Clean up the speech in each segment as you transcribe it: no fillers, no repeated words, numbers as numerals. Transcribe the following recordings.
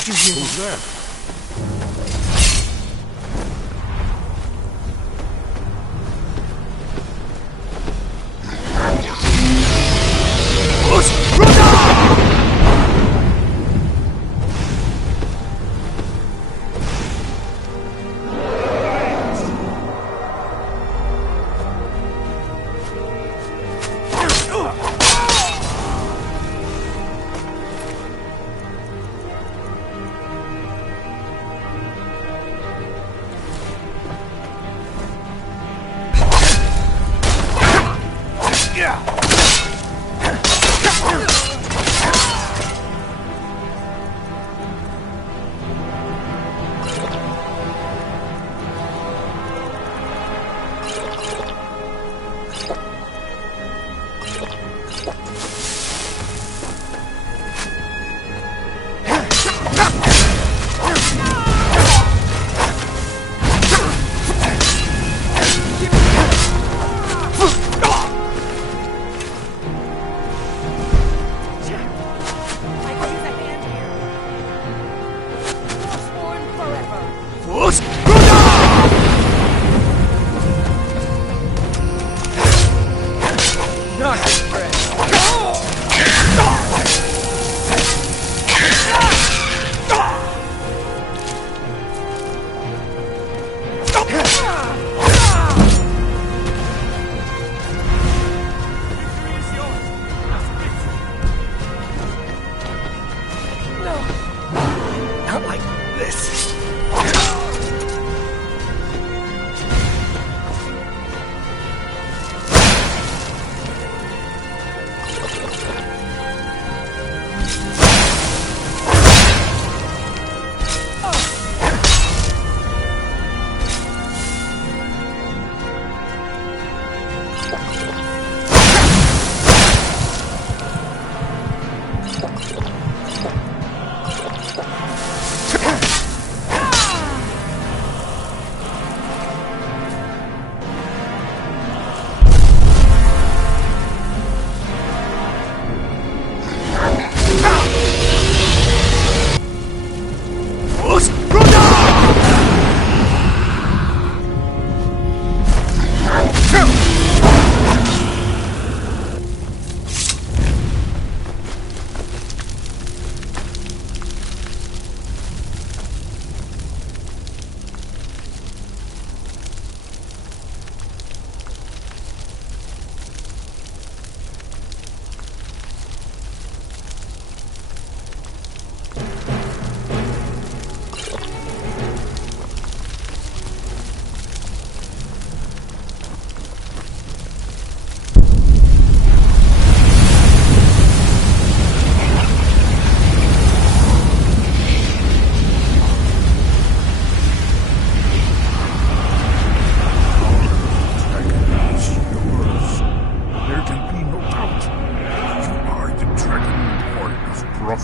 Did you hear Who's that? that? Not like this.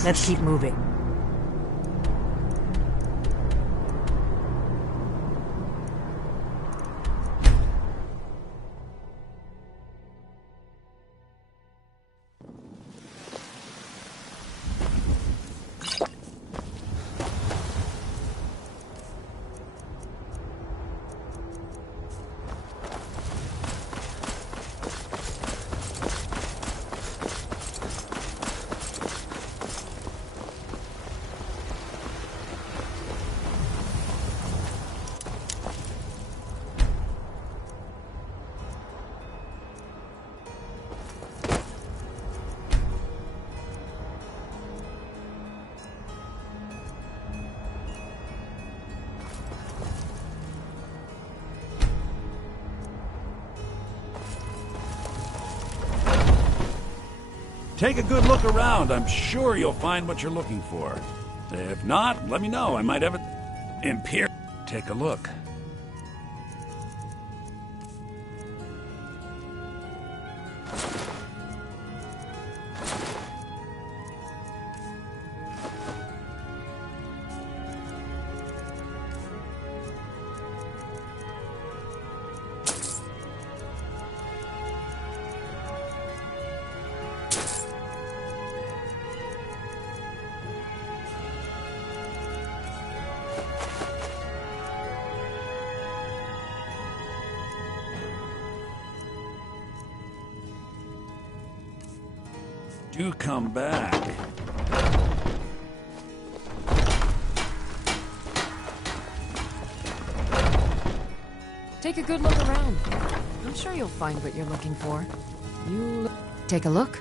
Let's keep moving. Take a good look around. I'm sure you'll find what you're looking for. If not, let me know. I might have it impaired. Take a look. Do come back. Take a good look around. I'm sure you'll find what you're looking for. You take a look.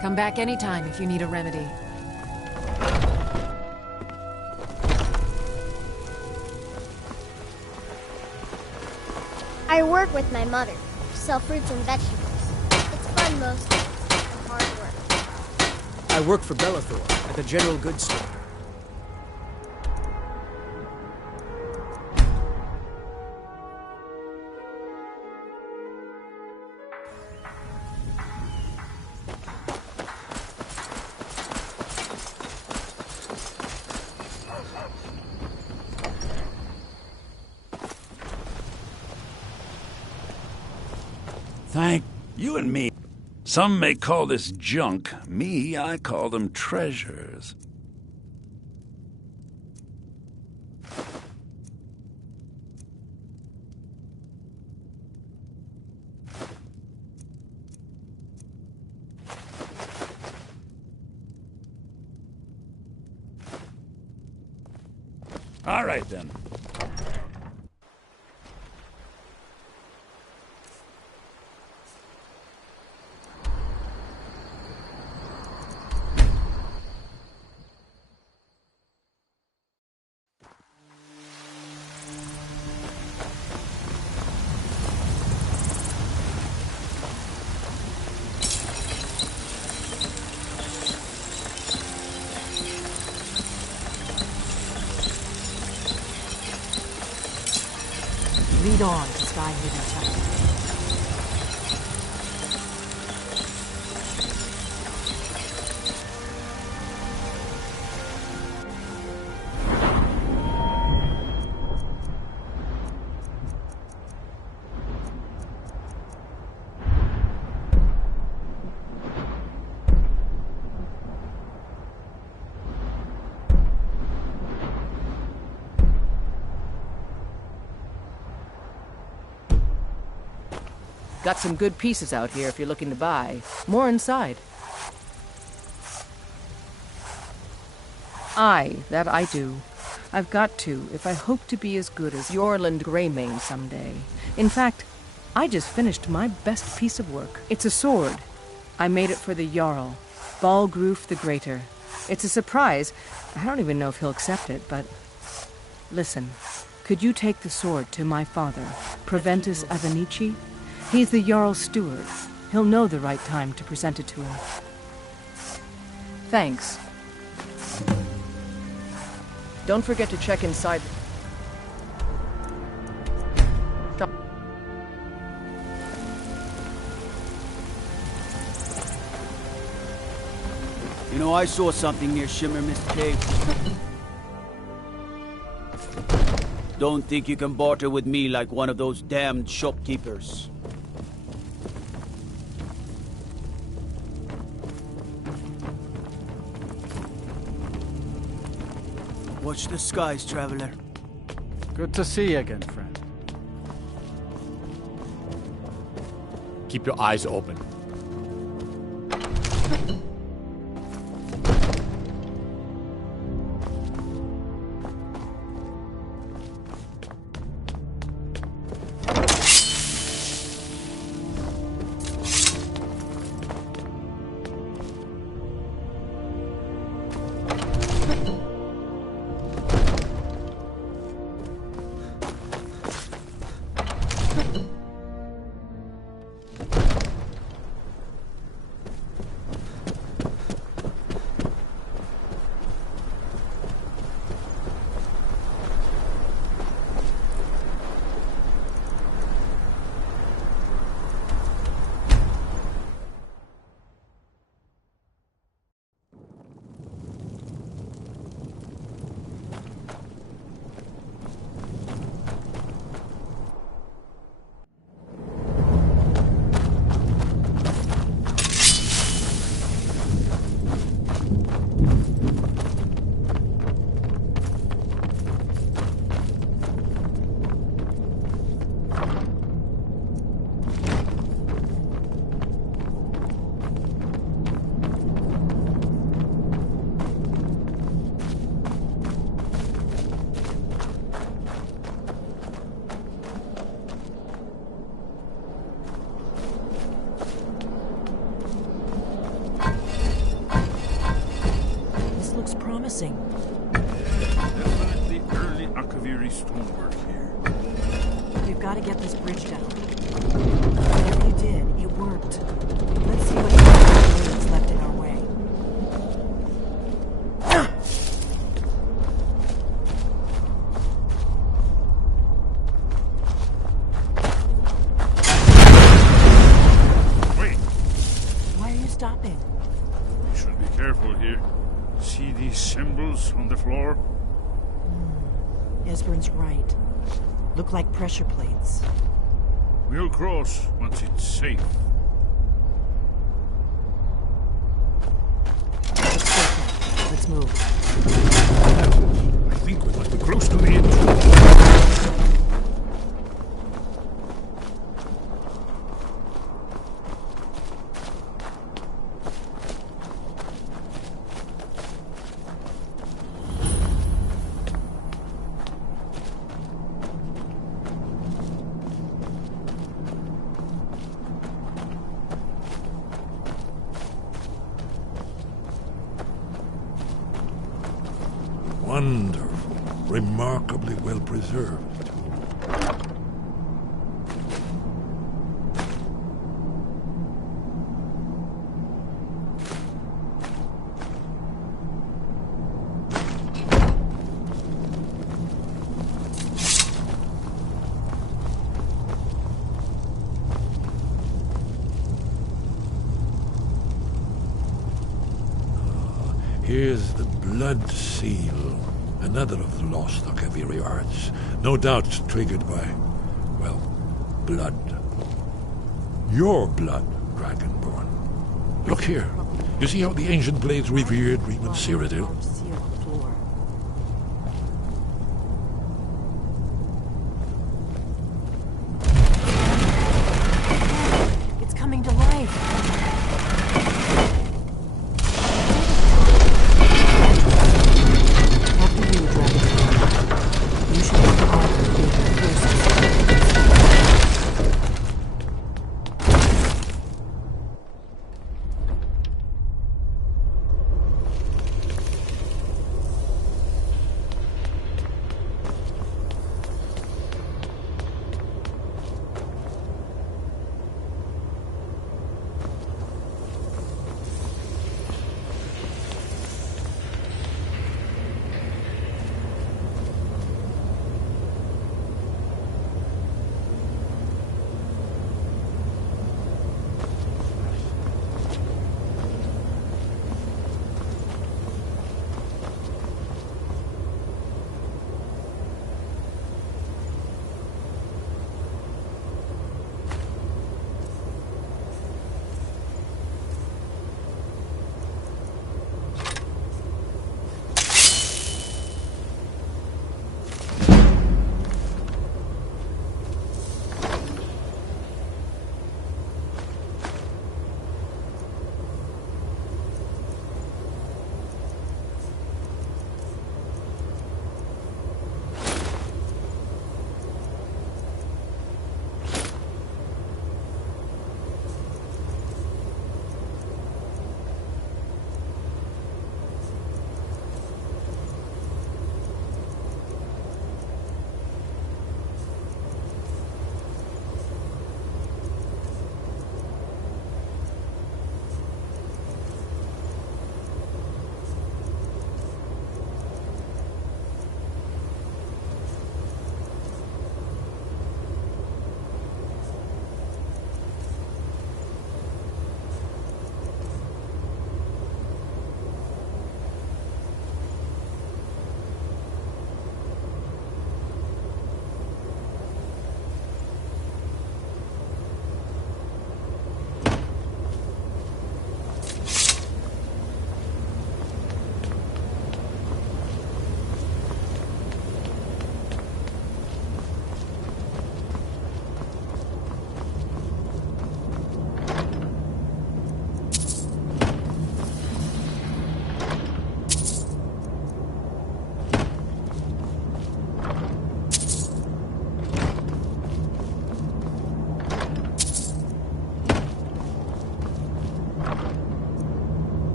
Come back anytime if you need a remedy. I work with my mother. Sell fruits and vegetables. It's fun mostly, and hard work. I work for Bellathor at the general goods store. Thank you and me. Some may call this junk. Me, I call them treasures. All right, then. Lead on to Skyrim Tower. Got some good pieces out here if you're looking to buy. More inside. Aye, that I do. I've got to, if I hope to be as good as Yorland Greymane someday. In fact, I just finished my best piece of work. It's a sword. I made it for the Jarl, Balgroof the Greater. It's a surprise. I don't even know if he'll accept it, but... Listen, could you take the sword to my father, Proventus Avenici? He's the Jarl's steward. He'll know the right time to present it to him. Thanks. Don't forget to check inside. You know, I saw something near Shimmer Mist Cave. Don't think you can barter with me like one of those damned shopkeepers. Watch the skies, traveler. Good to see you again, friend. Keep your eyes open. promising. Definitely early Akaviri stonework here. We've got to get this bridge down. Whatever you did, it worked. Let's see what is left in our way. Wait, Why are you stopping? we should be careful here. See these symbols on the floor? Esbern's right. Look like pressure plates. We'll cross once it's safe. Let's go. Let's move. I think we must be close to the entrance. Wonderful. Remarkably well preserved. Here's the blood seal. Another of the lost Akaviri arts. No doubt triggered by, well, blood. Your blood, Dragonborn. Look here. You see how the ancient blades revered Reman Cyrodiil? It's coming to life.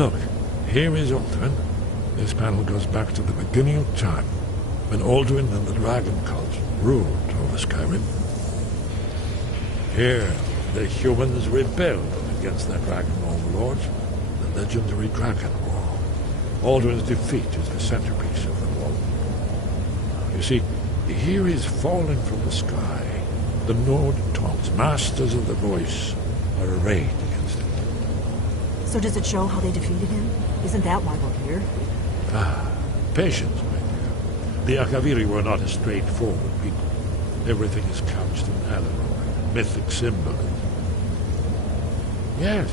Look, here is Uhnngh. This panel goes back to the beginning of time, when Alduin and the dragon cult ruled over Skyrim. Here, the humans rebelled against their dragon overlords, the legendary Dragon War. Alduin's defeat is the centerpiece of the war. You see, here is falling from the sky. The Nord Taunts, masters of the voice, are arrayed against it. So does it show how they defeated him? Isn't that why we're here? Ah, patience, my dear. The Akaviri were not a straightforward people. Everything is couched in allegory, mythic symbolism. Yes.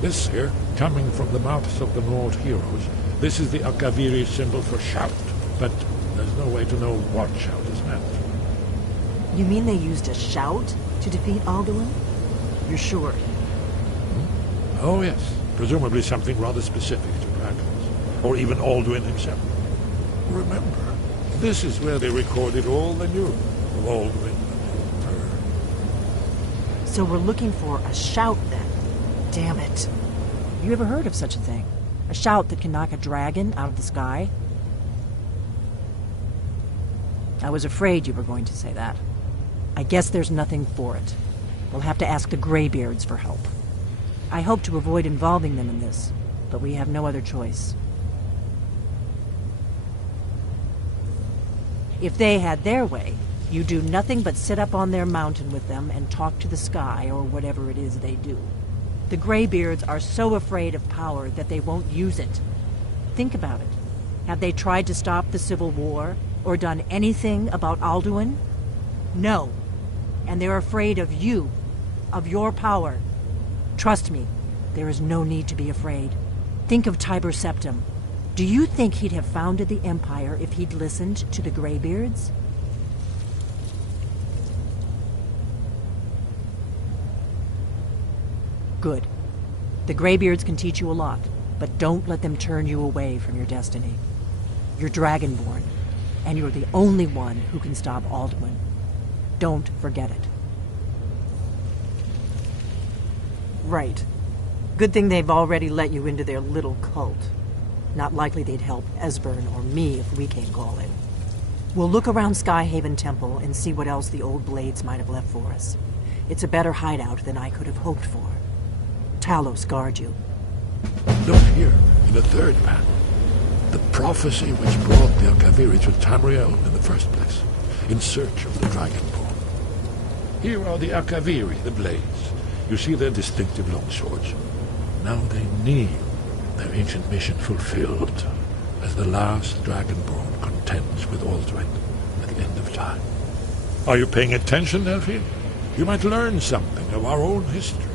This here, coming from the mouths of the Nord heroes, this is the Akaviri symbol for shout. But there's no way to know what shout is meant. You mean they used a shout to defeat Alduin? You're sure? Oh, yes. Presumably something rather specific to dragons. Or even Alduin himself. Remember, this is where they recorded all they knew of Alduin and her. So we're looking for a shout then. Damn it. You ever heard of such a thing? A shout that can knock a dragon out of the sky? I was afraid you were going to say that. I guess there's nothing for it. We'll have to ask the Greybeards for help. I hope to avoid involving them in this, but we have no other choice. If they had their way, you do nothing but sit up on their mountain with them and talk to the sky or whatever it is they do. The Greybeards are so afraid of power that they won't use it. Think about it. Have they tried to stop the Civil War or done anything about Alduin? No. And they're afraid of you, of your power. Trust me, there is no need to be afraid. Think of Tiber Septim. Do you think he'd have founded the Empire if he'd listened to the Greybeards? Good. The Greybeards can teach you a lot, but don't let them turn you away from your destiny. You're Dragonborn, and you're the only one who can stop Alduin. Don't forget it. Right. Good thing they've already let you into their little cult. Not likely they'd help Esbern or me if we came calling. We'll look around Skyhaven Temple and see what else the old blades might have left for us. It's a better hideout than I could have hoped for. Talos guard you. Look here, in the third panel. The prophecy which brought the Akaviri to Tamriel in the first place, in search of the Dragonborn. Here are the Akaviri, the blades. You see their distinctive long swords. Now they kneel, their ancient mission fulfilled, as the last Dragonborn contends with Alduin at the end of time. Are you paying attention, Elfie? You might learn something of our own history.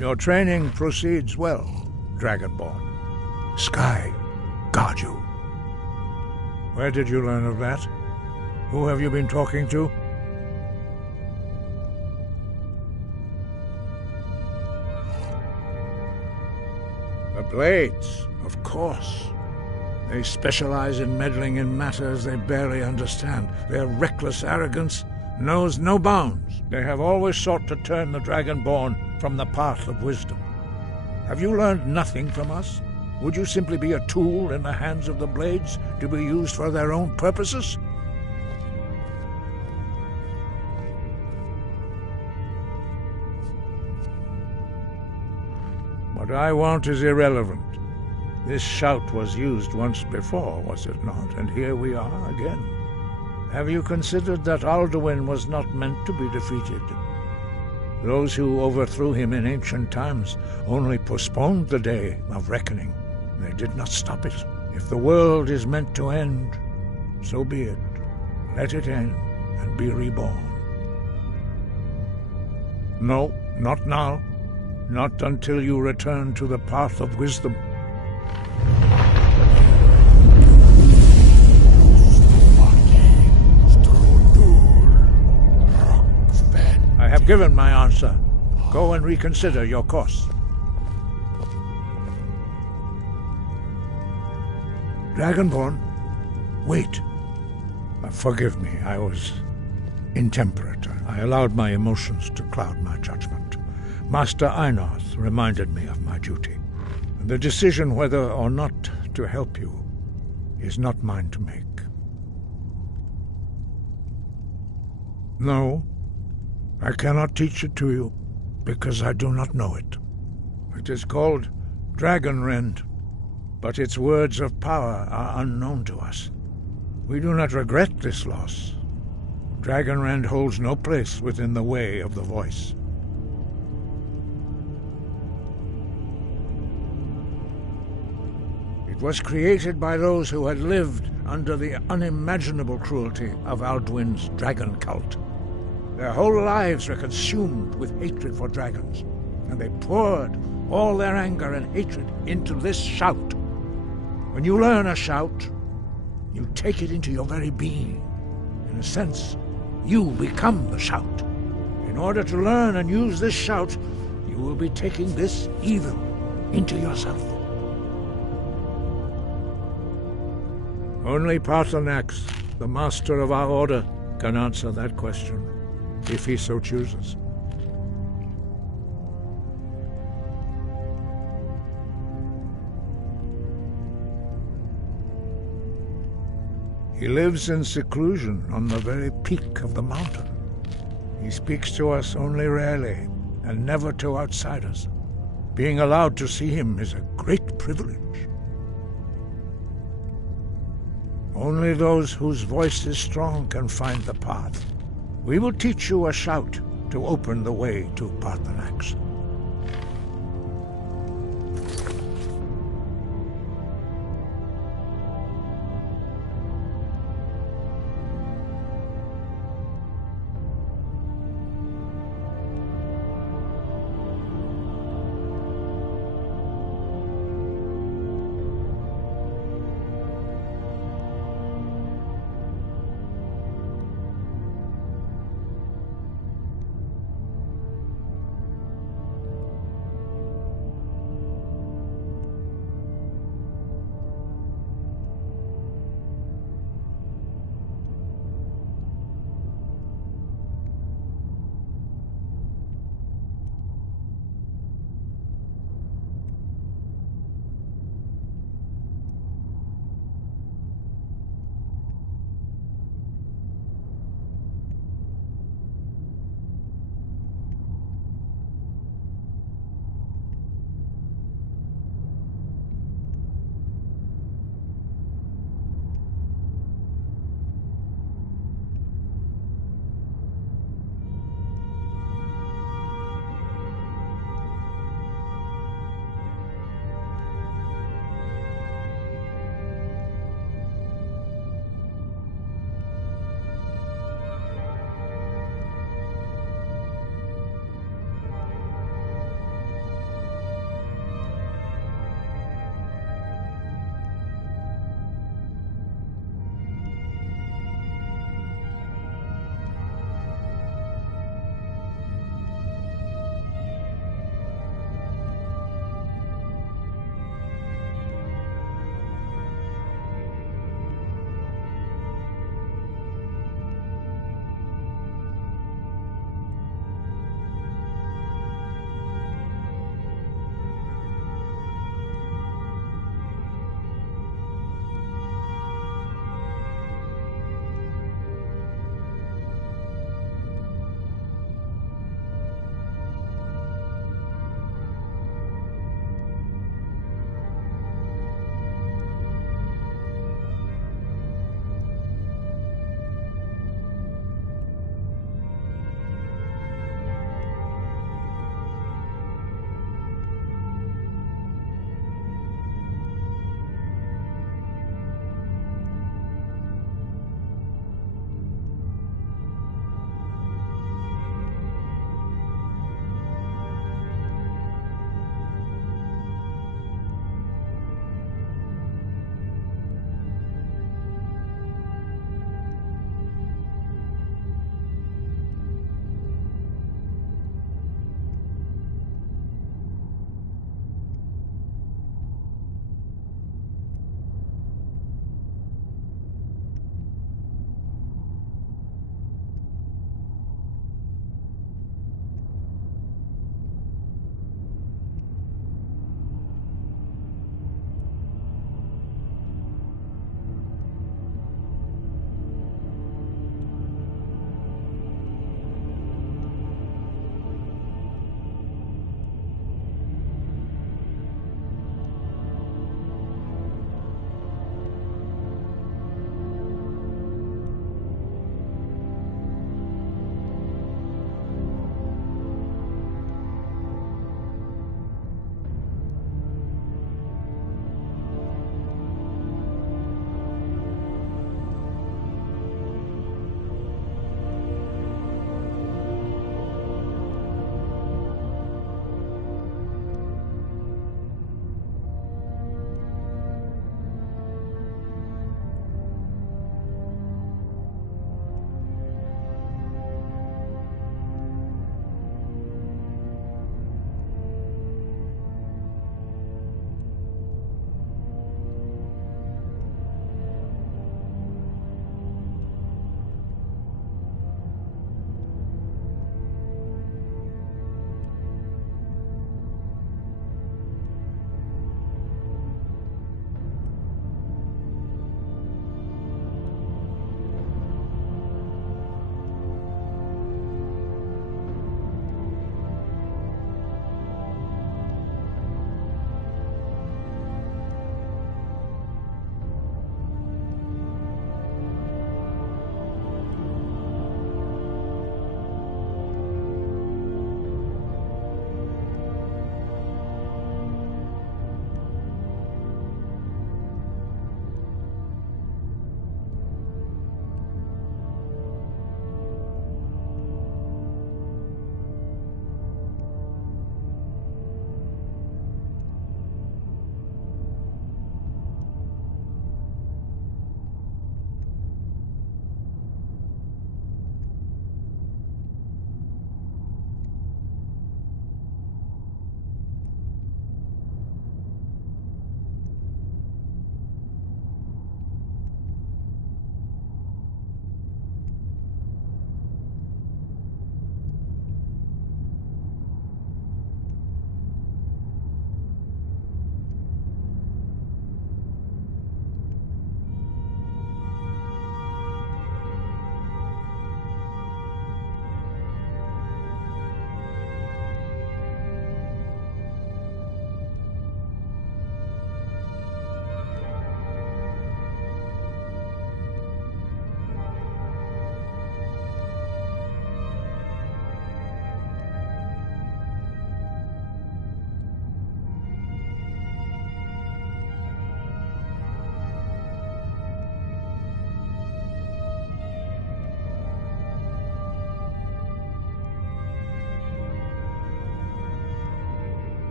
Your training proceeds well, Dragonborn. Sky, guard you. Where did you learn of that? Who have you been talking to? The Blades, of course. They specialize in meddling in matters they barely understand. Their reckless arrogance knows no bounds. They have always sought to turn the Dragonborn from the path of wisdom. Have you learned nothing from us? Would you simply be a tool in the hands of the Blades to be used for their own purposes? What I want is irrelevant. This shout was used once before, was it not? And here we are again. Have you considered that Alduin was not meant to be defeated? Those who overthrew him in ancient times only postponed the day of reckoning. They did not stop it. If the world is meant to end, so be it. Let it end and be reborn. No, not now. Not until you return to the path of wisdom. I have given my answer. Go and reconsider your course. Dragonborn, wait. Forgive me, I was intemperate. I allowed my emotions to cloud my judgment. Master Einarth reminded me of my duty. The decision whether or not to help you is not mine to make. No, I cannot teach it to you, because I do not know it. It is called Dragonrend, but its words of power are unknown to us. We do not regret this loss. Dragonrend holds no place within the way of the voice. It was created by those who had lived under the unimaginable cruelty of Alduin's dragon cult. Their whole lives were consumed with hatred for dragons, and they poured all their anger and hatred into this shout. When you learn a shout, you take it into your very being. In a sense, you become the shout. In order to learn and use this shout, you will be taking this evil into yourself. Only Paarthurnax, the master of our order, can answer that question, if he so chooses. He lives in seclusion on the very peak of the mountain. He speaks to us only rarely, and never to outsiders. Being allowed to see him is a great privilege. Only those whose voice is strong can find the path. We will teach you a shout to open the way to Paarthurnax.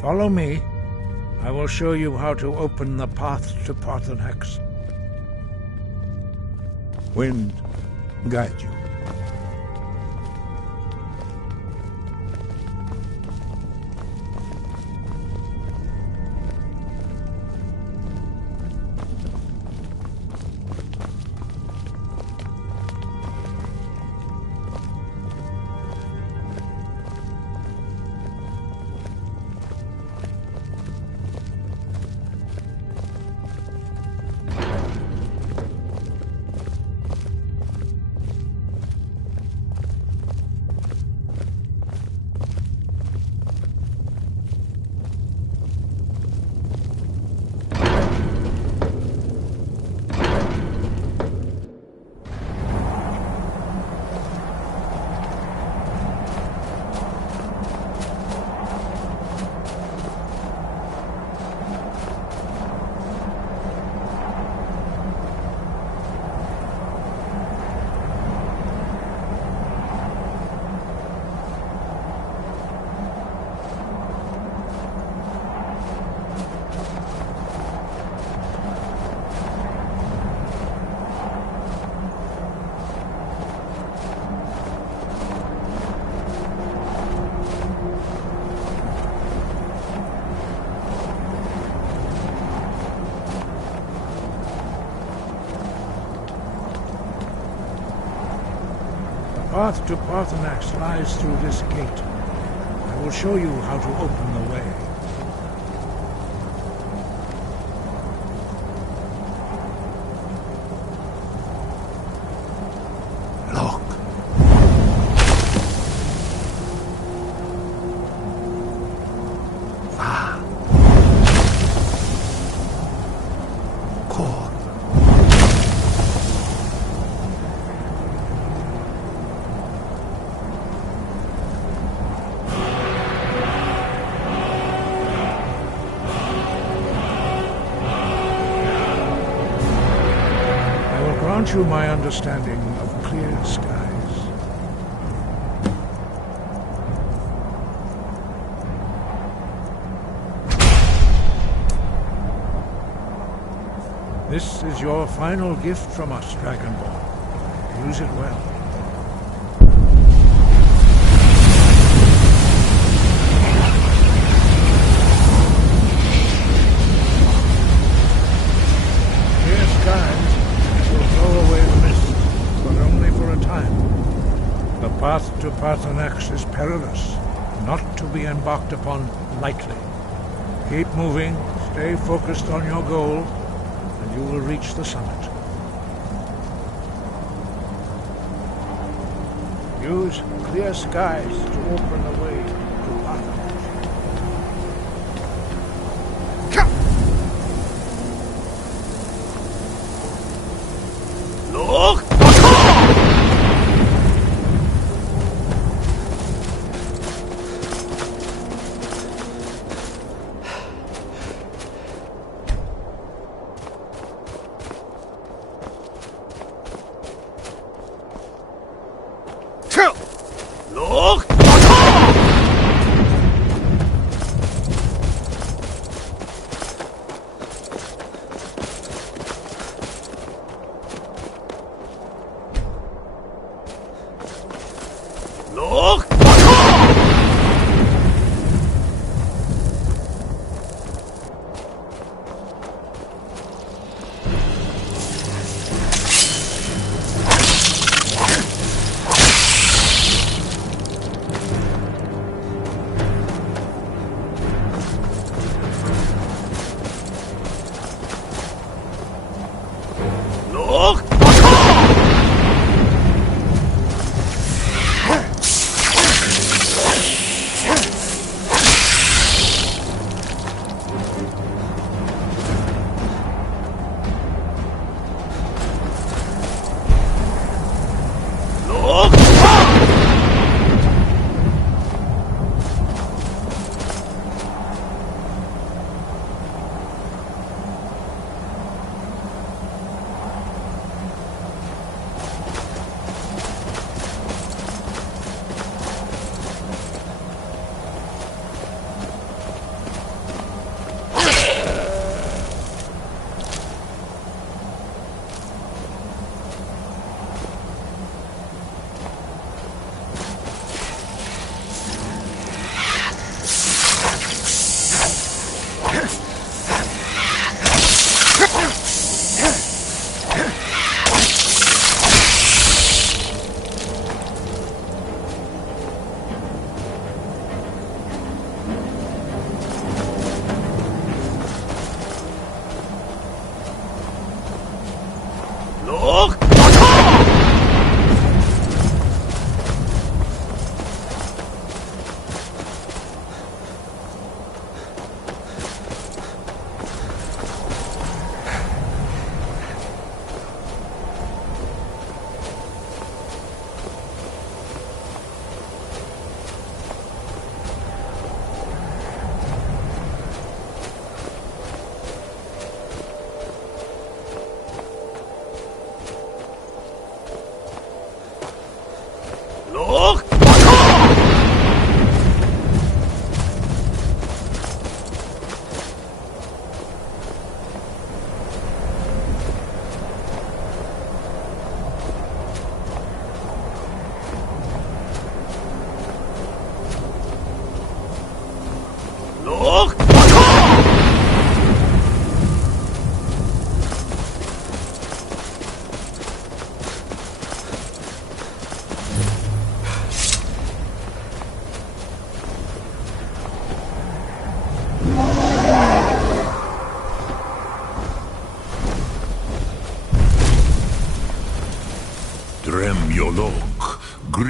Follow me. I will show you how to open the path to Parthenax. Wind, guide you. The path to Parthenax lies through this gate. I will show you how to open the way. Look. Ah. Core. Grant you my understanding of clear skies. This is your final gift from us, Dragonborn. Use it well. Clear skies blow away the mist, but only for a time. The path to Parthenax is perilous, not to be embarked upon lightly. Keep moving, stay focused on your goal, and you will reach the summit. Use clear skies to open the way to Parthenax. Look! Look! Look!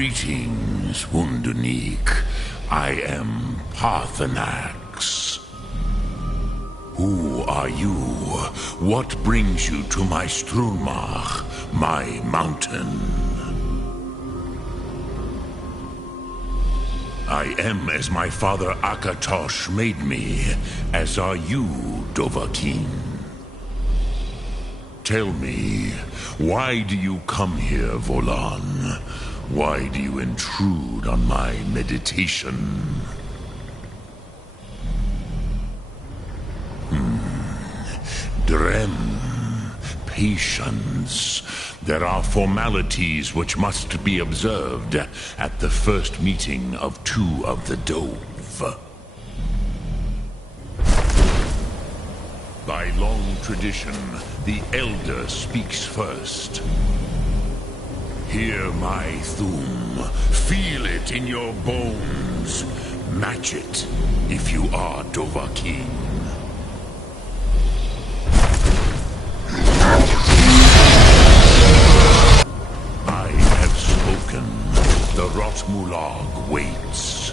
Greetings, Uhnngh. I am Parthenax. Who are you? What brings you to my Uhnngh, my mountain? I am as my father Akatosh made me, as are you, Dovahkiin. Tell me, why do you come here, Volan? Why do you intrude on my meditation? Drem, patience. There are formalities which must be observed at the first meeting of two of the Dove. By long tradition, the Elder speaks first. Hear my Uhnngh. Feel it in your bones. Match it if you are Dovahkiin. I have spoken. The Rotmulag waits.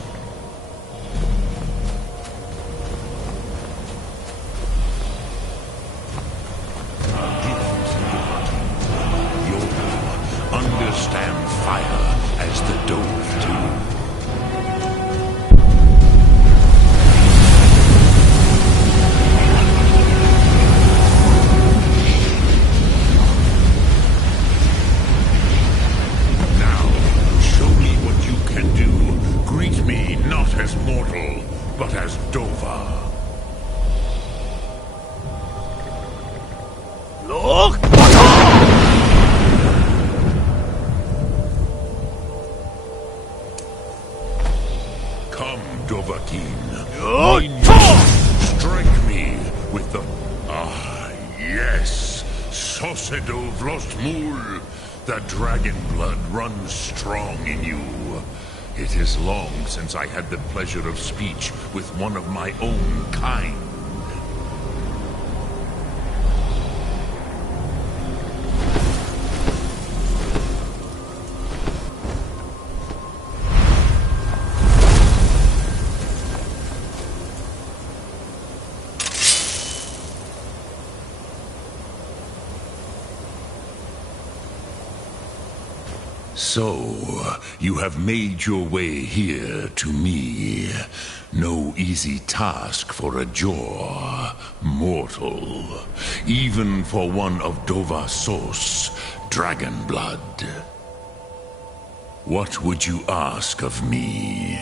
Understand fire as the Dove do. Now, show me what you can do. Greet me not as mortal, but as Dova. Look! Dovahkiin. Strike me with the... Ah, yes. Sosedov Lostmul. The dragon blood runs strong in you. It is long since I had the pleasure of speech with one of my own kind. So, you have made your way here to me. No easy task for a Jor, mortal. Even for one of Dovahsos, dragon blood. What would you ask of me?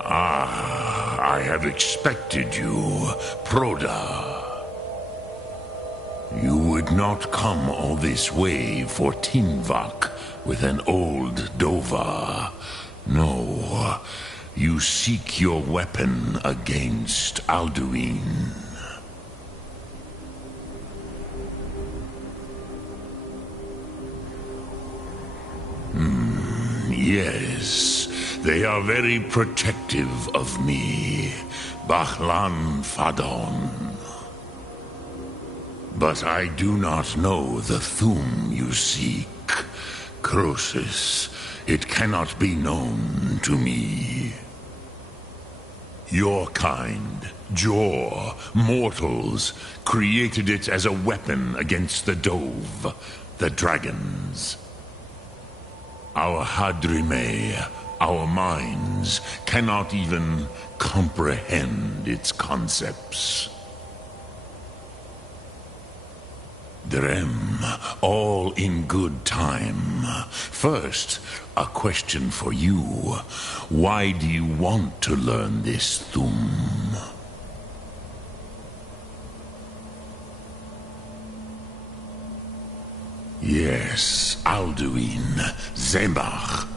Ah, I have expected you, Proda. You would not come all this way for Tinvak with an old Dova. No, you seek your weapon against Alduin. Yes, they are very protective of me, Bahlan Fadon. But I do not know the Uhnngh you seek. Croesus, it cannot be known to me. Your kind, Jor, mortals, created it as a weapon against the Dove, the dragons. Our Hadrime, our minds, cannot even comprehend its concepts. Drem, all in good time. First, a question for you. Why do you want to learn this Uhnngh? Yes, Alduin, Zemach,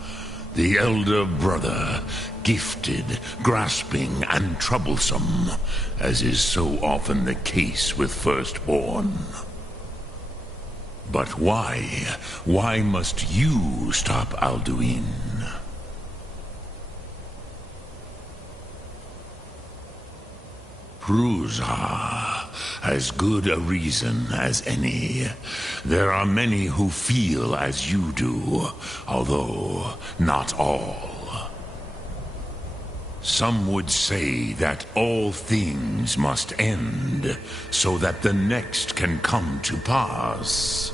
the elder brother, gifted, grasping, and troublesome, as is so often the case with firstborn. But why? Why must you stop Alduin? Prusa, as good a reason as any. There are many who feel as you do, although not all. Some would say that all things must end, so that the next can come to pass.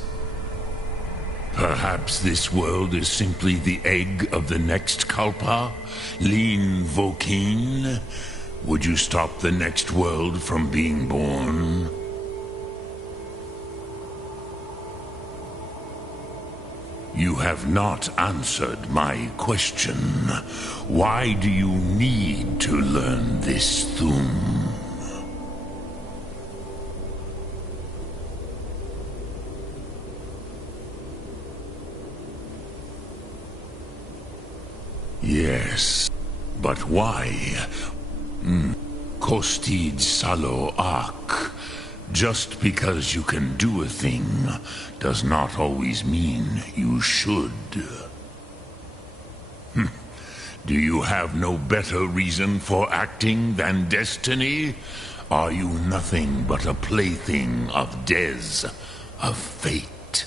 Perhaps this world is simply the egg of the next Kalpa, Lin Vokin. Would you stop the next world from being born? You have not answered my question. Why do you need to learn this Uhnngh? Yes, but why? Kostid Salo Ak. Just because you can do a thing does not always mean you should. Do you have no better reason for acting than destiny? Are you nothing but a plaything of Des, of fate?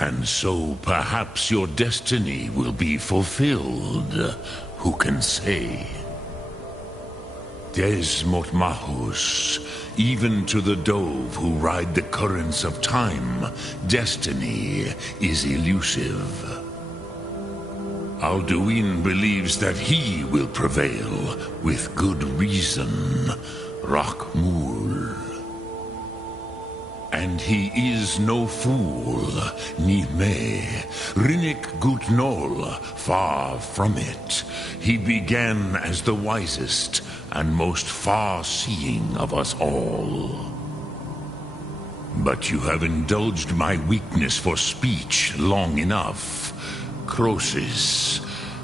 And so perhaps your destiny will be fulfilled. Who can say? Des Motmahus, even to the dove who ride the currents of time, destiny is elusive. Alduin believes that he will prevail, with good reason. Rakmul. And he is no fool, Nime, Rinnik Gutnol, far from it. He began as the wisest and most far-seeing of us all. But you have indulged my weakness for speech long enough. Croesus,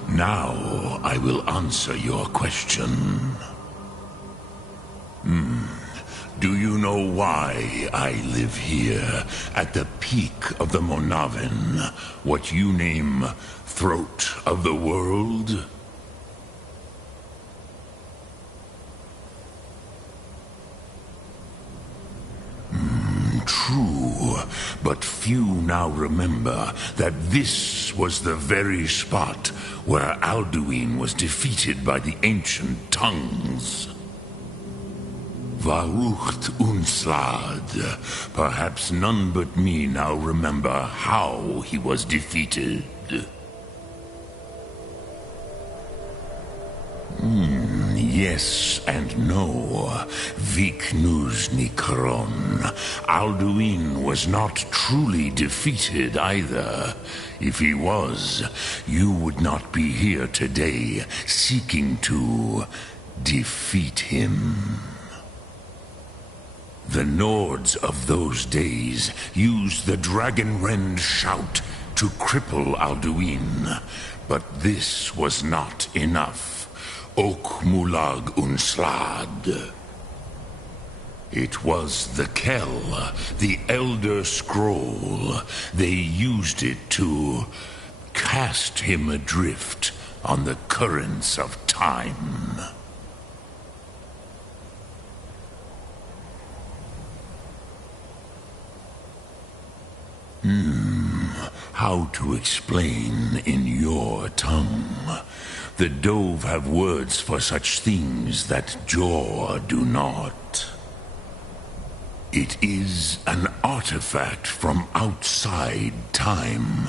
now I will answer your question. Do you know why I live here, at the peak of the Monavin, what you name throat of the world? True, but few now remember that this was the very spot where Alduin was defeated by the ancient tongues. Varucht Unslad. Perhaps none but me now remember how he was defeated. Yes and no. Viknuz Nikron. Alduin was not truly defeated either. If he was, you would not be here today seeking to defeat him. The Nords of those days used the Dragonrend shout to cripple Alduin, but this was not enough. Ok Mulag Unslad. It was the Kell, the Elder Scroll. They used it to cast him adrift on the currents of time. How to explain in your tongue? The Dove have words for such things that Jor do not. It is an artifact from outside time.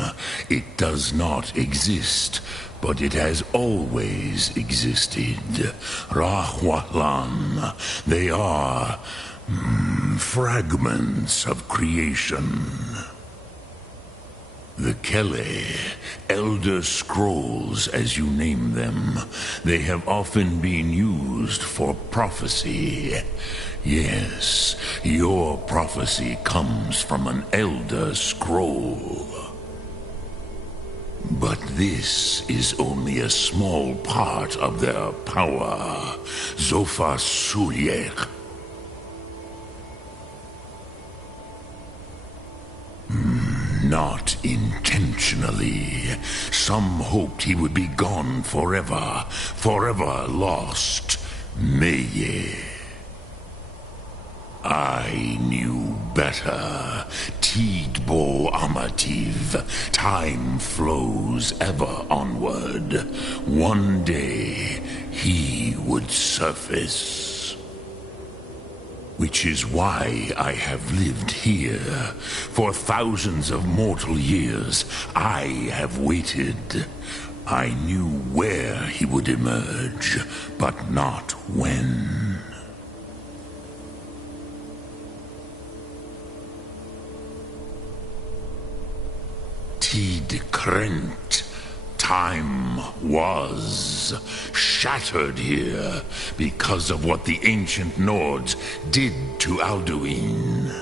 It does not exist, but it has always existed. Rahwahlan. They are fragments of creation. The Kele, Elder Scrolls as you name them, they have often been used for prophecy. Yes, your prophecy comes from an Elder Scroll. But this is only a small part of their power. Zofa Sulyek. Not intentionally. Some hoped he would be gone forever, forever lost. Meye. I knew better. Tidbo Amativ. Time flows ever onward. One day, he would surface. Which is why I have lived here. For thousands of mortal years, I have waited. I knew where he would emerge, but not when. Tid Krent. Time was shattered here because of what the ancient Nords did to Alduin.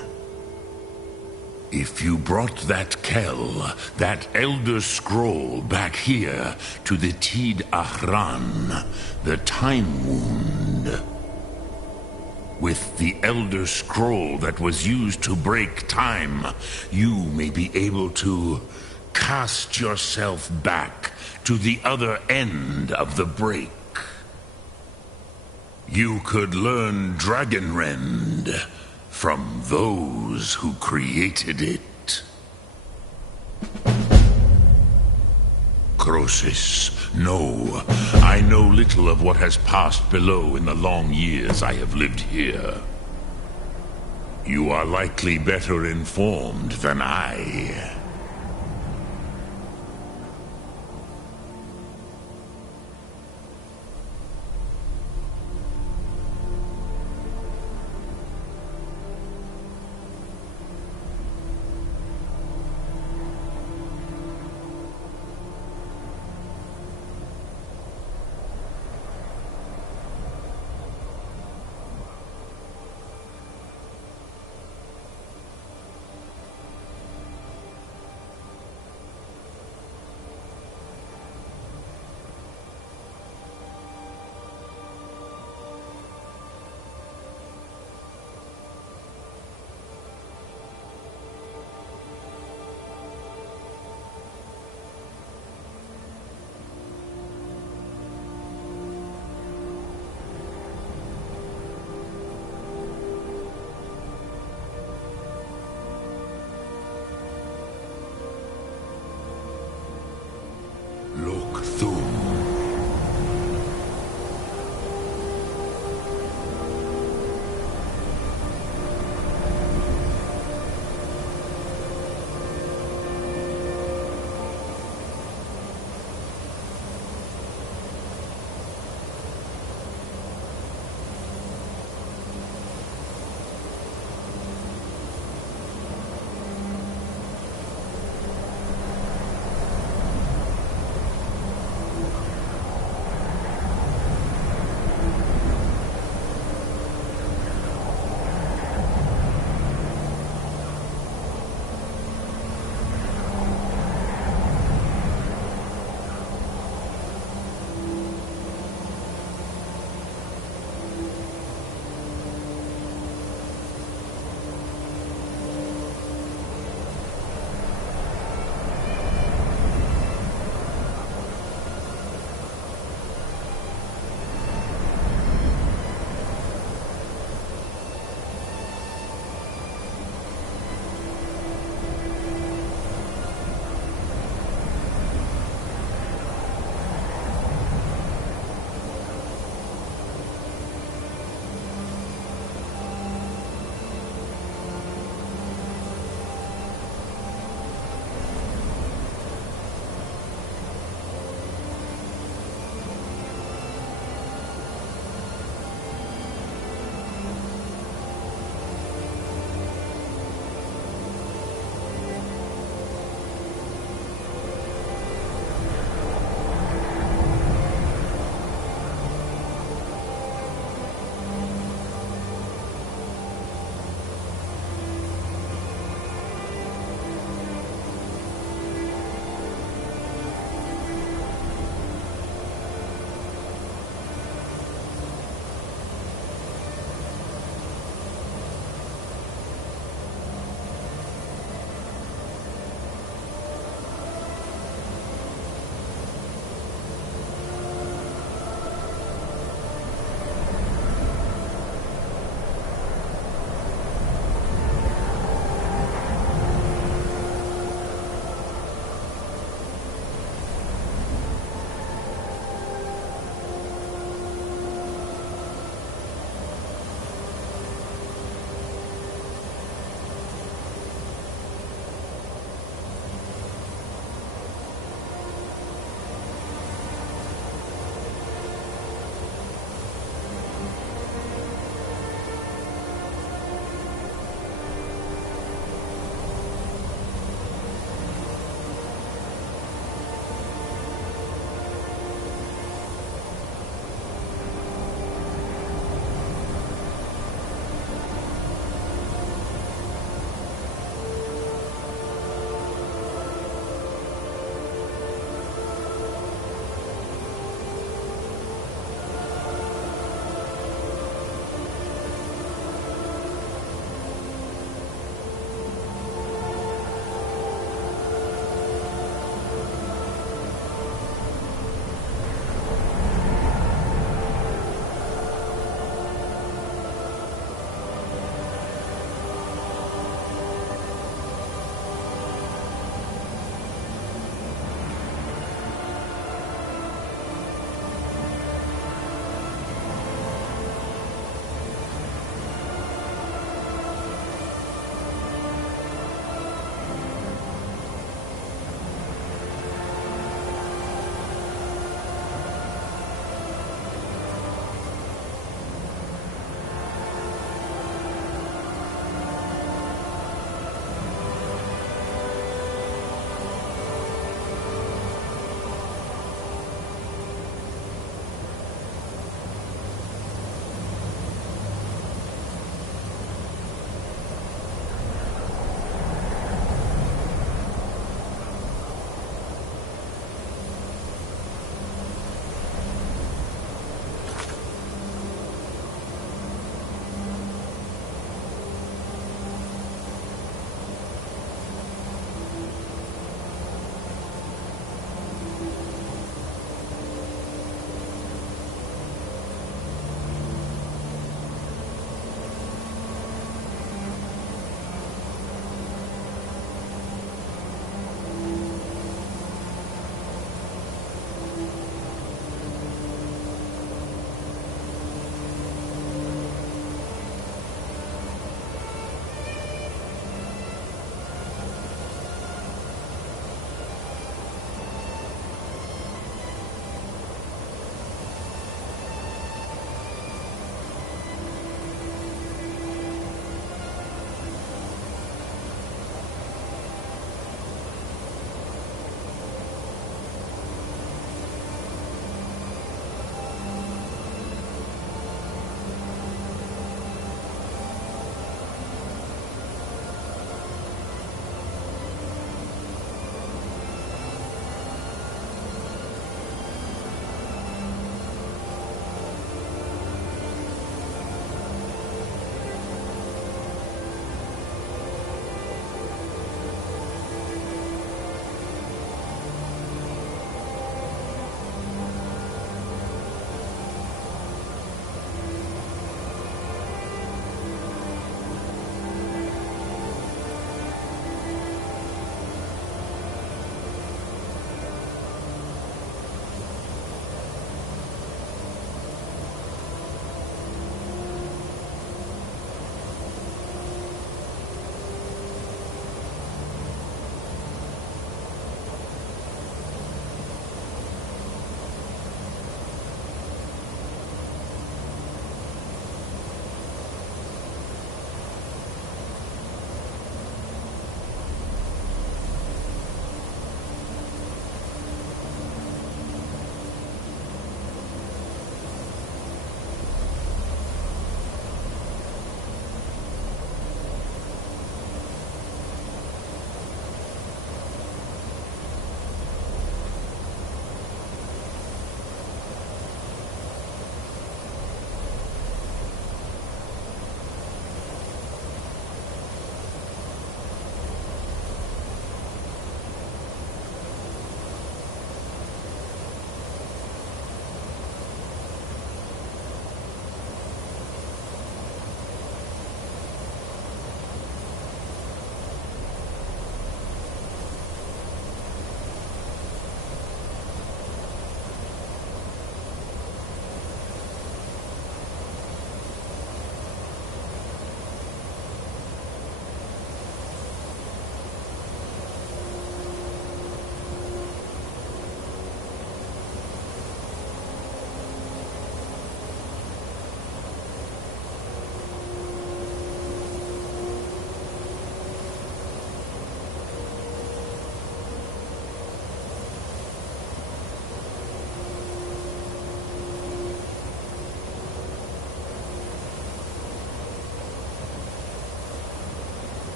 If you brought that Kell, that Elder Scroll, back here to the Tid Ahran, the Time Wound, with the Elder Scroll that was used to break time, you may be able to cast yourself back to the other end of the break. You could learn Dragonrend from those who created it. Croesus, no, I know little of what has passed below in the long years I have lived here. You are likely better informed than I.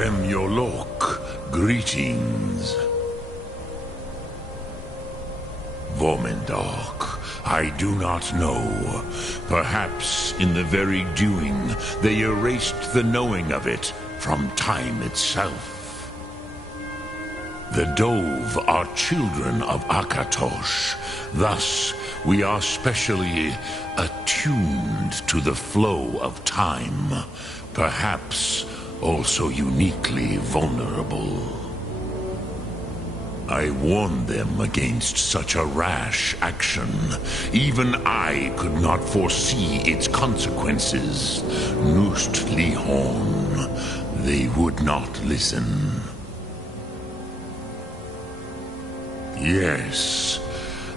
Sharem Yolok, greetings. Vomendok, I do not know. Perhaps in the very doing, they erased the knowing of it from time itself. The Dove are children of Akatosh. Thus, we are specially attuned to the flow of time. Perhaps also uniquely vulnerable. I warned them against such a rash action. Even I could not foresee its consequences. Nust Lihon, they would not listen. Yes,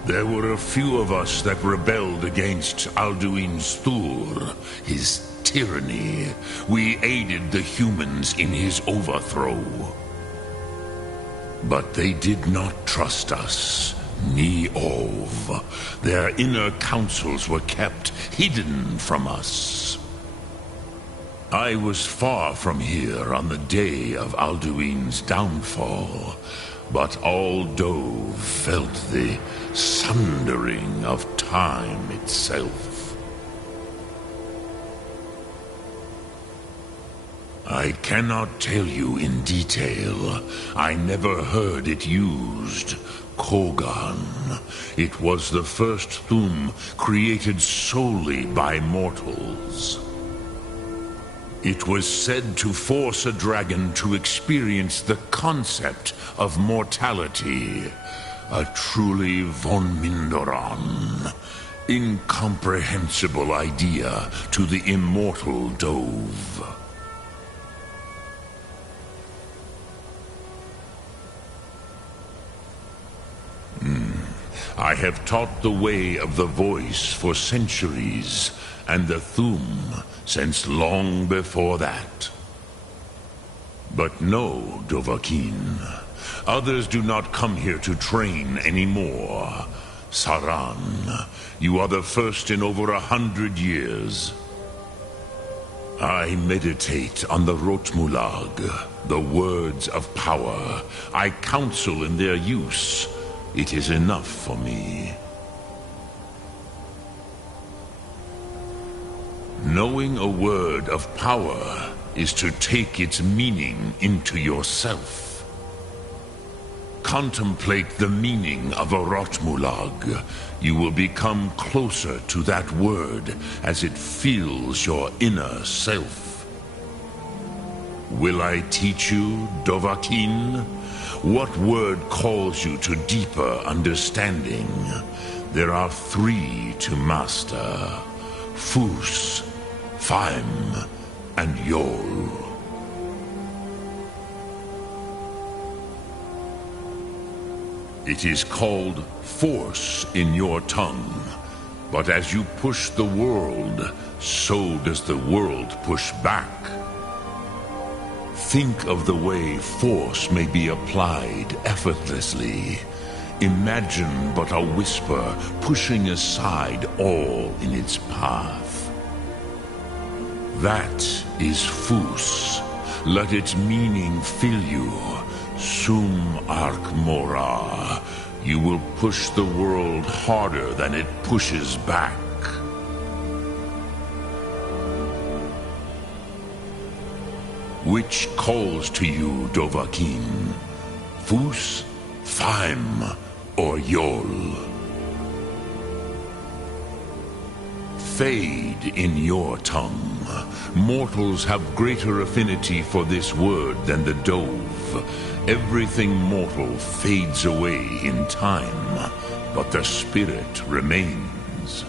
there were a few of us that rebelled against Alduin Stur, his tyranny. We aided the humans in his overthrow. But they did not trust us, ni Ov. Their inner counsels were kept hidden from us. I was far from here on the day of Alduin's downfall. But all Dove felt the sundering of time itself. I cannot tell you in detail. I never heard it used. Kogan. It was the first Thum created solely by mortals. It was said to force a dragon to experience the concept of mortality. A truly von Mindoran, incomprehensible idea to the immortal Dove. I have taught the way of the voice for centuries, and the Thum since long before that. But no, Dovahkiin. Others do not come here to train anymore. Saran, you are the first in over 100 years. I meditate on the Rotmulag, the words of power. I counsel in their use. It is enough for me. Knowing a word of power is to take its meaning into yourself. Contemplate the meaning of a Rotmulag. You will become closer to that word as it fills your inner self. Will I teach you, Dovahkiin? What word calls you to deeper understanding? There are 3 to master. Fus, Faim, and Yol. It is called force in your tongue, but as you push the world, so does the world push back. Think of the way force may be applied effortlessly. Imagine but a whisper pushing aside all in its path. That is Fus. Let its meaning fill you. Sum Ark Mora. You will push the world harder than it pushes back. Which calls to you, Dovahkiin? Fus, Faim, or Yol? Fade in your tongue. Mortals have greater affinity for this word than the Dove. Everything mortal fades away in time, but the spirit remains.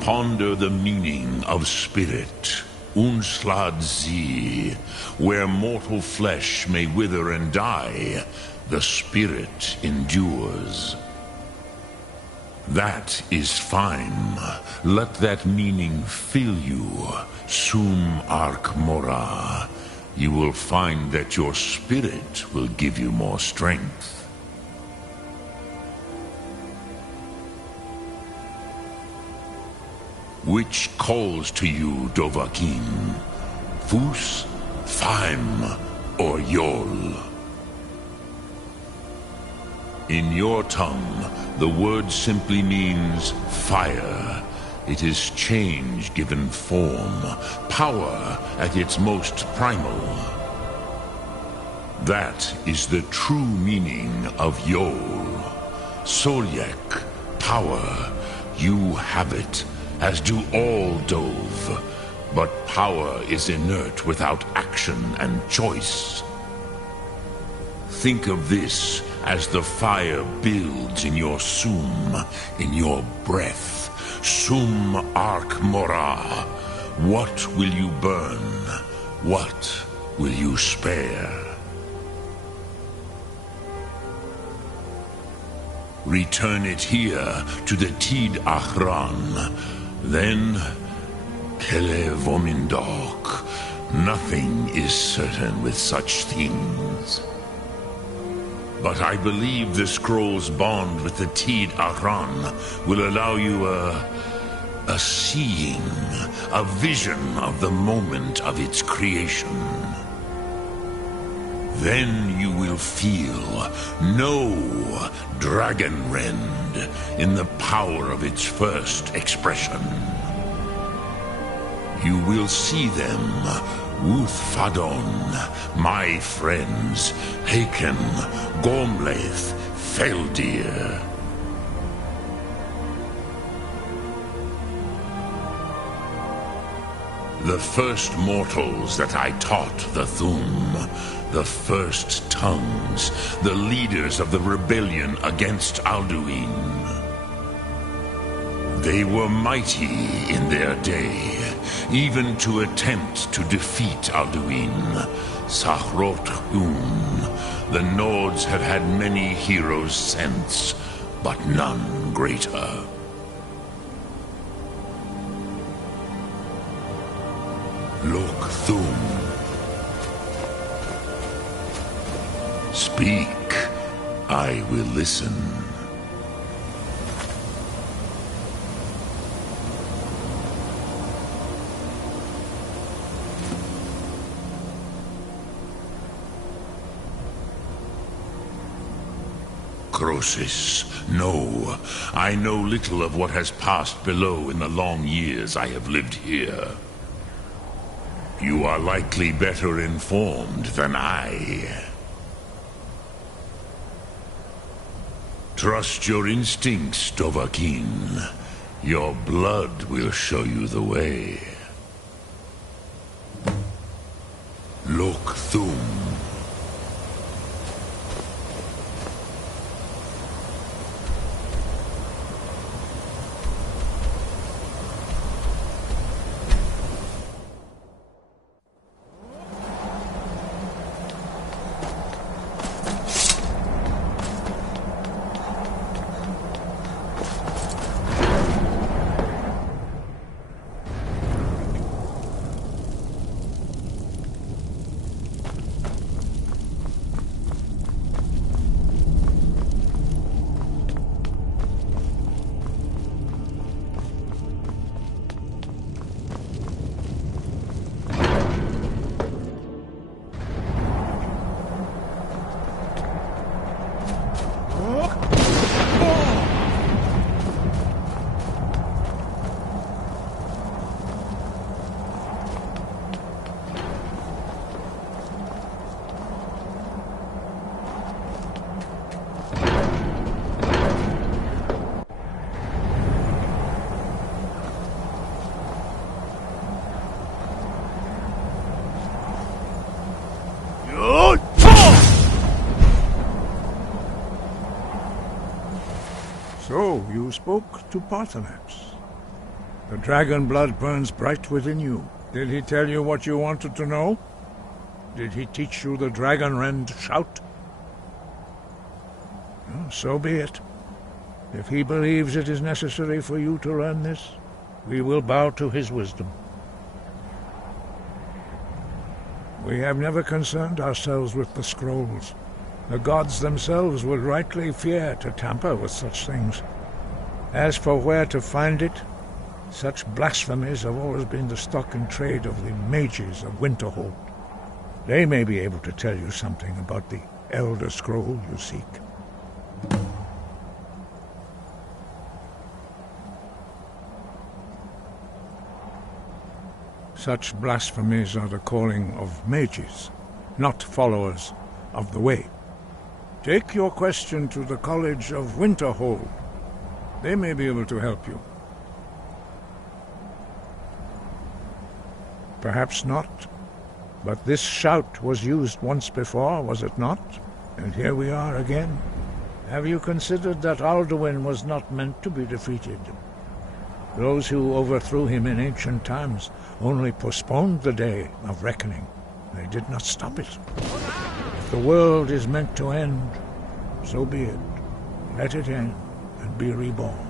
Ponder the meaning of spirit. Unslad Zi, where mortal flesh may wither and die, the spirit endures. That is fine. Let that meaning fill you. Sum Ark Mora. You will find that your spirit will give you more strength. Which calls to you, Dovahkiin? Fus, Faim or Yol. In your tongue, the word simply means fire. It is change given form, power at its most primal. That is the true meaning of Yol. Solyek, power. You have it, as do all Dove. But power is inert without action and choice. Think of this as the fire builds in your sum, in your breath. Sum Ark Mora. What will you burn? What will you spare? Return it here to the Tid Achran. Then, Kele Vomindok. Nothing is certain with such things. But I believe the scroll's bond with the Tid Achran will allow you a seeing, a vision of the moment of its creation. Then you will feel, know Dragonrend in the power of its first expression. You will see them, Uthfadon, my friends, Haken, Gormlaith, Feldir. The first mortals that I taught the Thum, the first tongues, the leaders of the rebellion against Alduin. They were mighty in their day, even to attempt to defeat Alduin. Sahrot Hun, the Nords have had many heroes since, but none greater. Lok Thum. Speak. I will listen. Crosis, no. I know little of what has passed below in the long years I have lived here. You are likely better informed than I. Trust your instincts, Dovahkiin. Your blood will show you the way. Lok Thum. So, you spoke to Paarthurnax. The dragon blood burns bright within you. Did he tell you what you wanted to know? Did he teach you the Dragonrend shout? Well, so be it. If he believes it is necessary for you to learn this, we will bow to his wisdom. We have never concerned ourselves with the scrolls. The gods themselves would rightly fear to tamper with such things. As for where to find it, such blasphemies have always been the stock in trade of the mages of Winterhold. They may be able to tell you something about the Elder Scroll you seek. Such blasphemies are the calling of mages, not followers of the Way. Take your question to the College of Winterhold. They may be able to help you. Perhaps not. But this shout was used once before, was it not? And here we are again. Have you considered that Alduin was not meant to be defeated? Those who overthrew him in ancient times only postponed the day of reckoning. They did not stop it. If the world is meant to end, so be it. Let it end and be reborn.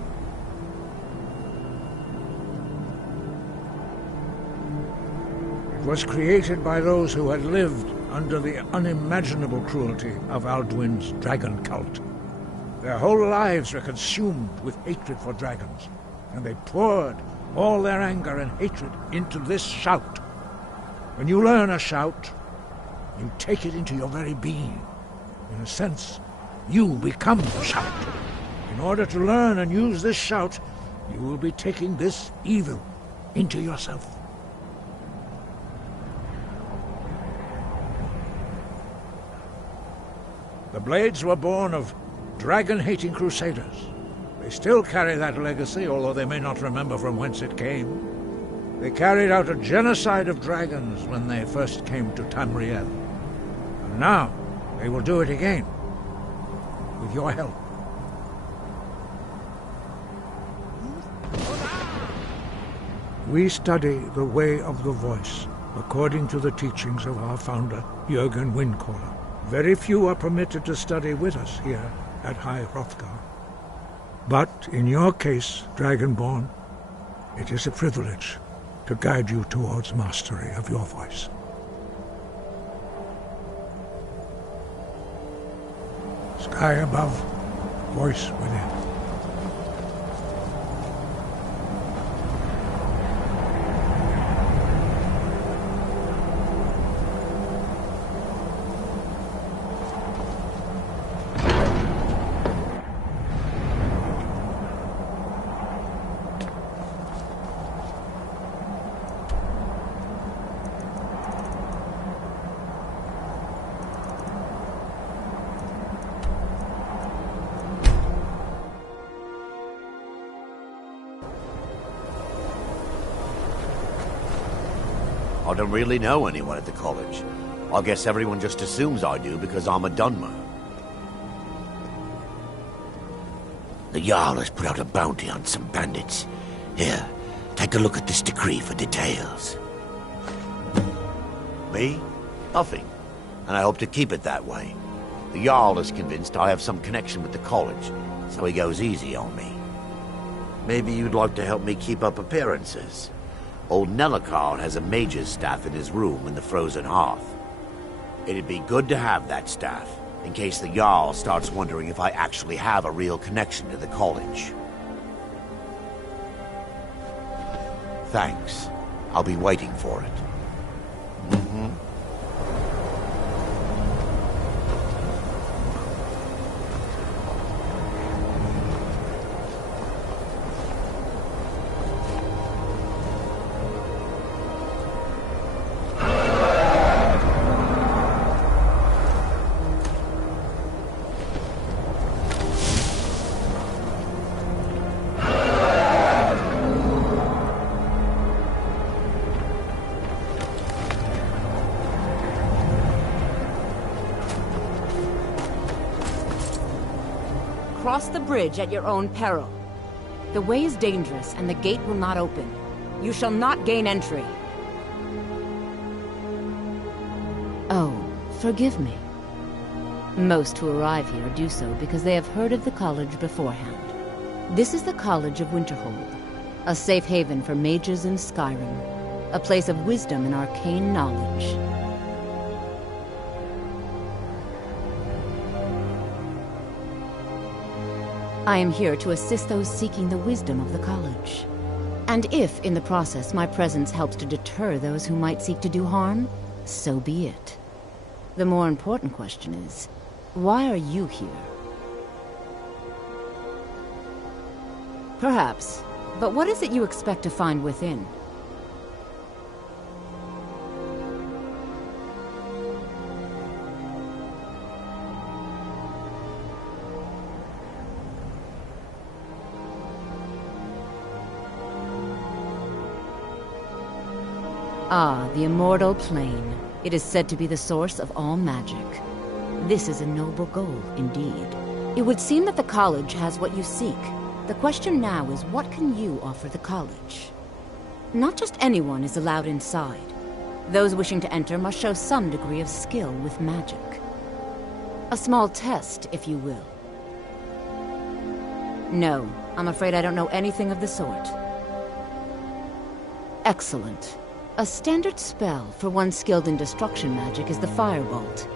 It was created by those who had lived under the unimaginable cruelty of Alduin's dragon cult. Their whole lives were consumed with hatred for dragons, and they poured all their anger and hatred into this shout. When you learn a shout, you take it into your very being. In a sense, you become the shout. In order to learn and use this shout, you will be taking this evil into yourself. The Blades were born of dragon-hating crusaders. They still carry that legacy, although they may not remember from whence it came. They carried out a genocide of dragons when they first came to Tamriel. And now they will do it again, with your help. We study the way of the voice, according to the teachings of our founder, Uhnngh Windcaller. Very few are permitted to study with us here at High Hrothgar. But in your case, Dragonborn, it is a privilege to guide you towards mastery of your voice. Sky above, voice within. I don't really know anyone at the college. I guess everyone just assumes I do because I'm a Dunmer. The Jarl has put out a bounty on some bandits. Here, take a look at this decree for details. Me? Nothing. And I hope to keep it that way. The Jarl is convinced I have some connection with the college, so he goes easy on me. Maybe you'd like to help me keep up appearances. Old Nellikard has a mage's staff in his room in the frozen hearth. It'd be good to have that staff, in case the Jarl starts wondering if I actually have a real connection to the college. Thanks. I'll be waiting for it. Cross the bridge at your own peril. The way is dangerous, and the gate will not open. You shall not gain entry. Oh, forgive me. Most who arrive here do so because they have heard of the college beforehand. This is the College of Winterhold, a safe haven for mages in Skyrim, a place of wisdom and arcane knowledge. I am here to assist those seeking the wisdom of the college. And if, in the process, my presence helps to deter those who might seek to do harm, so be it. The more important question is, why are you here? Perhaps, but what is it you expect to find within? Ah, the immortal plane. It is said to be the source of all magic. This is a noble goal, indeed. It would seem that the college has what you seek. The question now is, what can you offer the college? Not just anyone is allowed inside. Those wishing to enter must show some degree of skill with magic. A small test, if you will. No, I'm afraid I don't know anything of the sort. Excellent. A standard spell for one skilled in destruction magic is the Firebolt.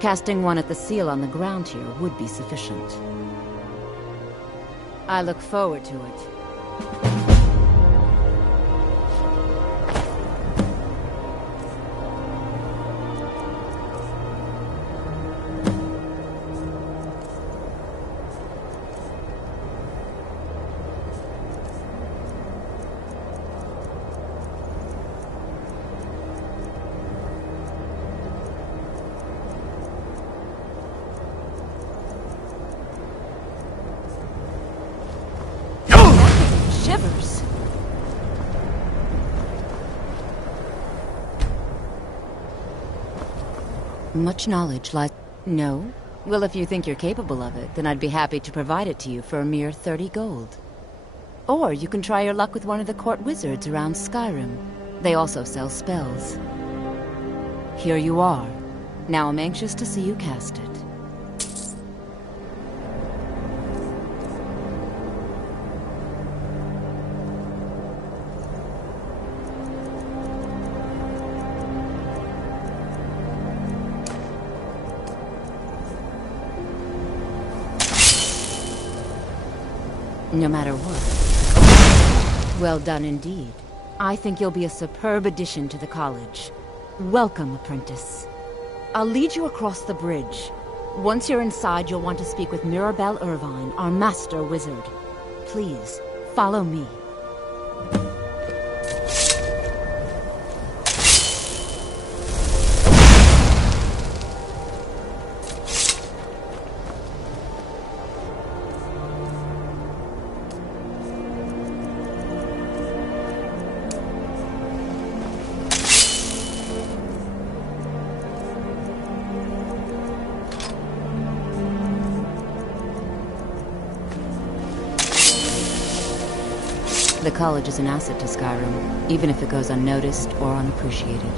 Casting one at the seal on the ground here would be sufficient. I look forward to it. Shivers. Much knowledge lies... No? Well, if you think you're capable of it, then I'd be happy to provide it to you for a mere 30 gold. Or you can try your luck with one of the court wizards around Skyrim. They also sell spells. Here you are. Now I'm anxious to see you cast it. No matter what. Well done indeed. I think you'll be a superb addition to the college. Welcome, apprentice. I'll lead you across the bridge. Once you're inside, you'll want to speak with Mirabelle Irvine, our master wizard. Please, follow me. The college is an asset to Skyrim, even if it goes unnoticed or unappreciated.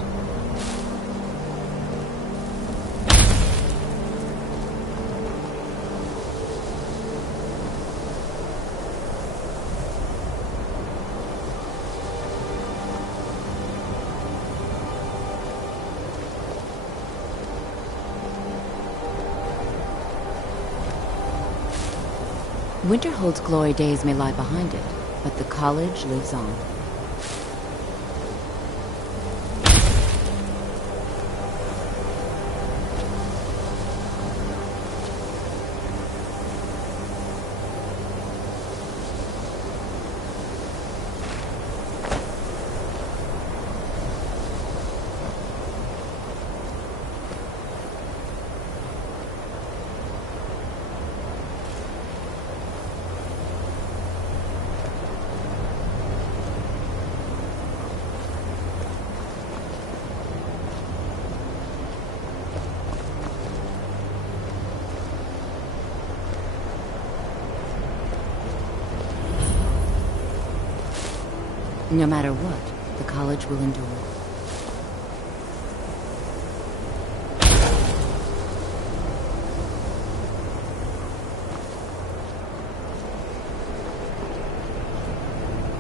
Winterhold's glory days may lie behind it, but the college lives on. No matter what, the college will endure.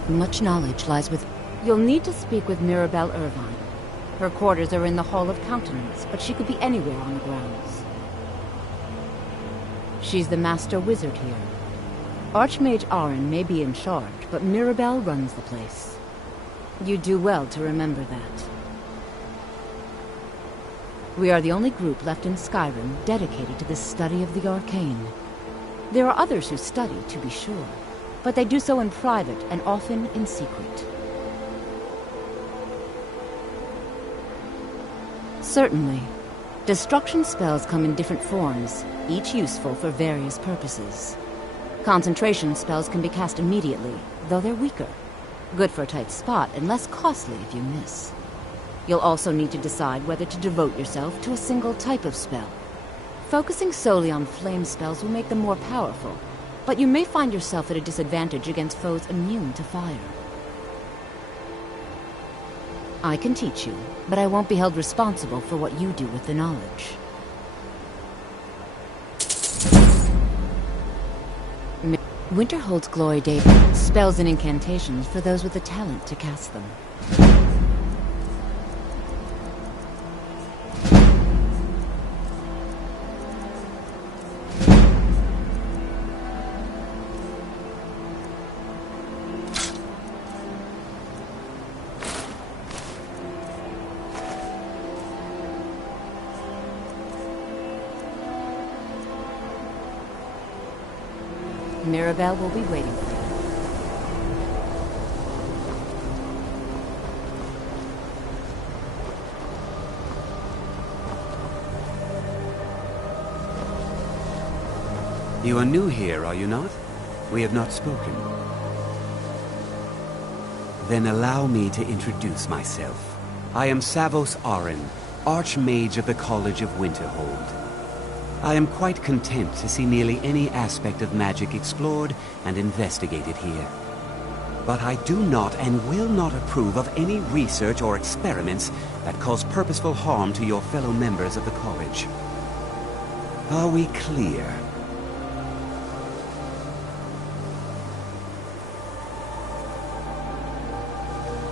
Much knowledge lies with... You'll need to speak with Mirabelle Irvine. Her quarters are in the Hall of Countenance, but she could be anywhere on the grounds. She's the master wizard here. Archmage Arin may be in charge, but Mirabelle runs the place. You do well to remember that. We are the only group left in Skyrim dedicated to the study of the arcane. There are others who study, to be sure, but they do so in private and often in secret. Certainly. Destruction spells come in different forms, each useful for various purposes. Concentration spells can be cast immediately, though they're weaker. Good for a tight spot and less costly if you miss. You'll also need to decide whether to devote yourself to a single type of spell. Focusing solely on flame spells will make them more powerful, but you may find yourself at a disadvantage against foes immune to fire. I can teach you, but I won't be held responsible for what you do with the knowledge. Winterhold's Glory Day spells and incantations for those with the talent to cast them. Mirabelle will be waiting for you. You are new here, are you not? We have not spoken. Then allow me to introduce myself. I am Savos Arin, Archmage of the College of Winterhold. I am quite content to see nearly any aspect of magic explored and investigated here. But I do not and will not approve of any research or experiments that cause purposeful harm to your fellow members of the college. Are we clear?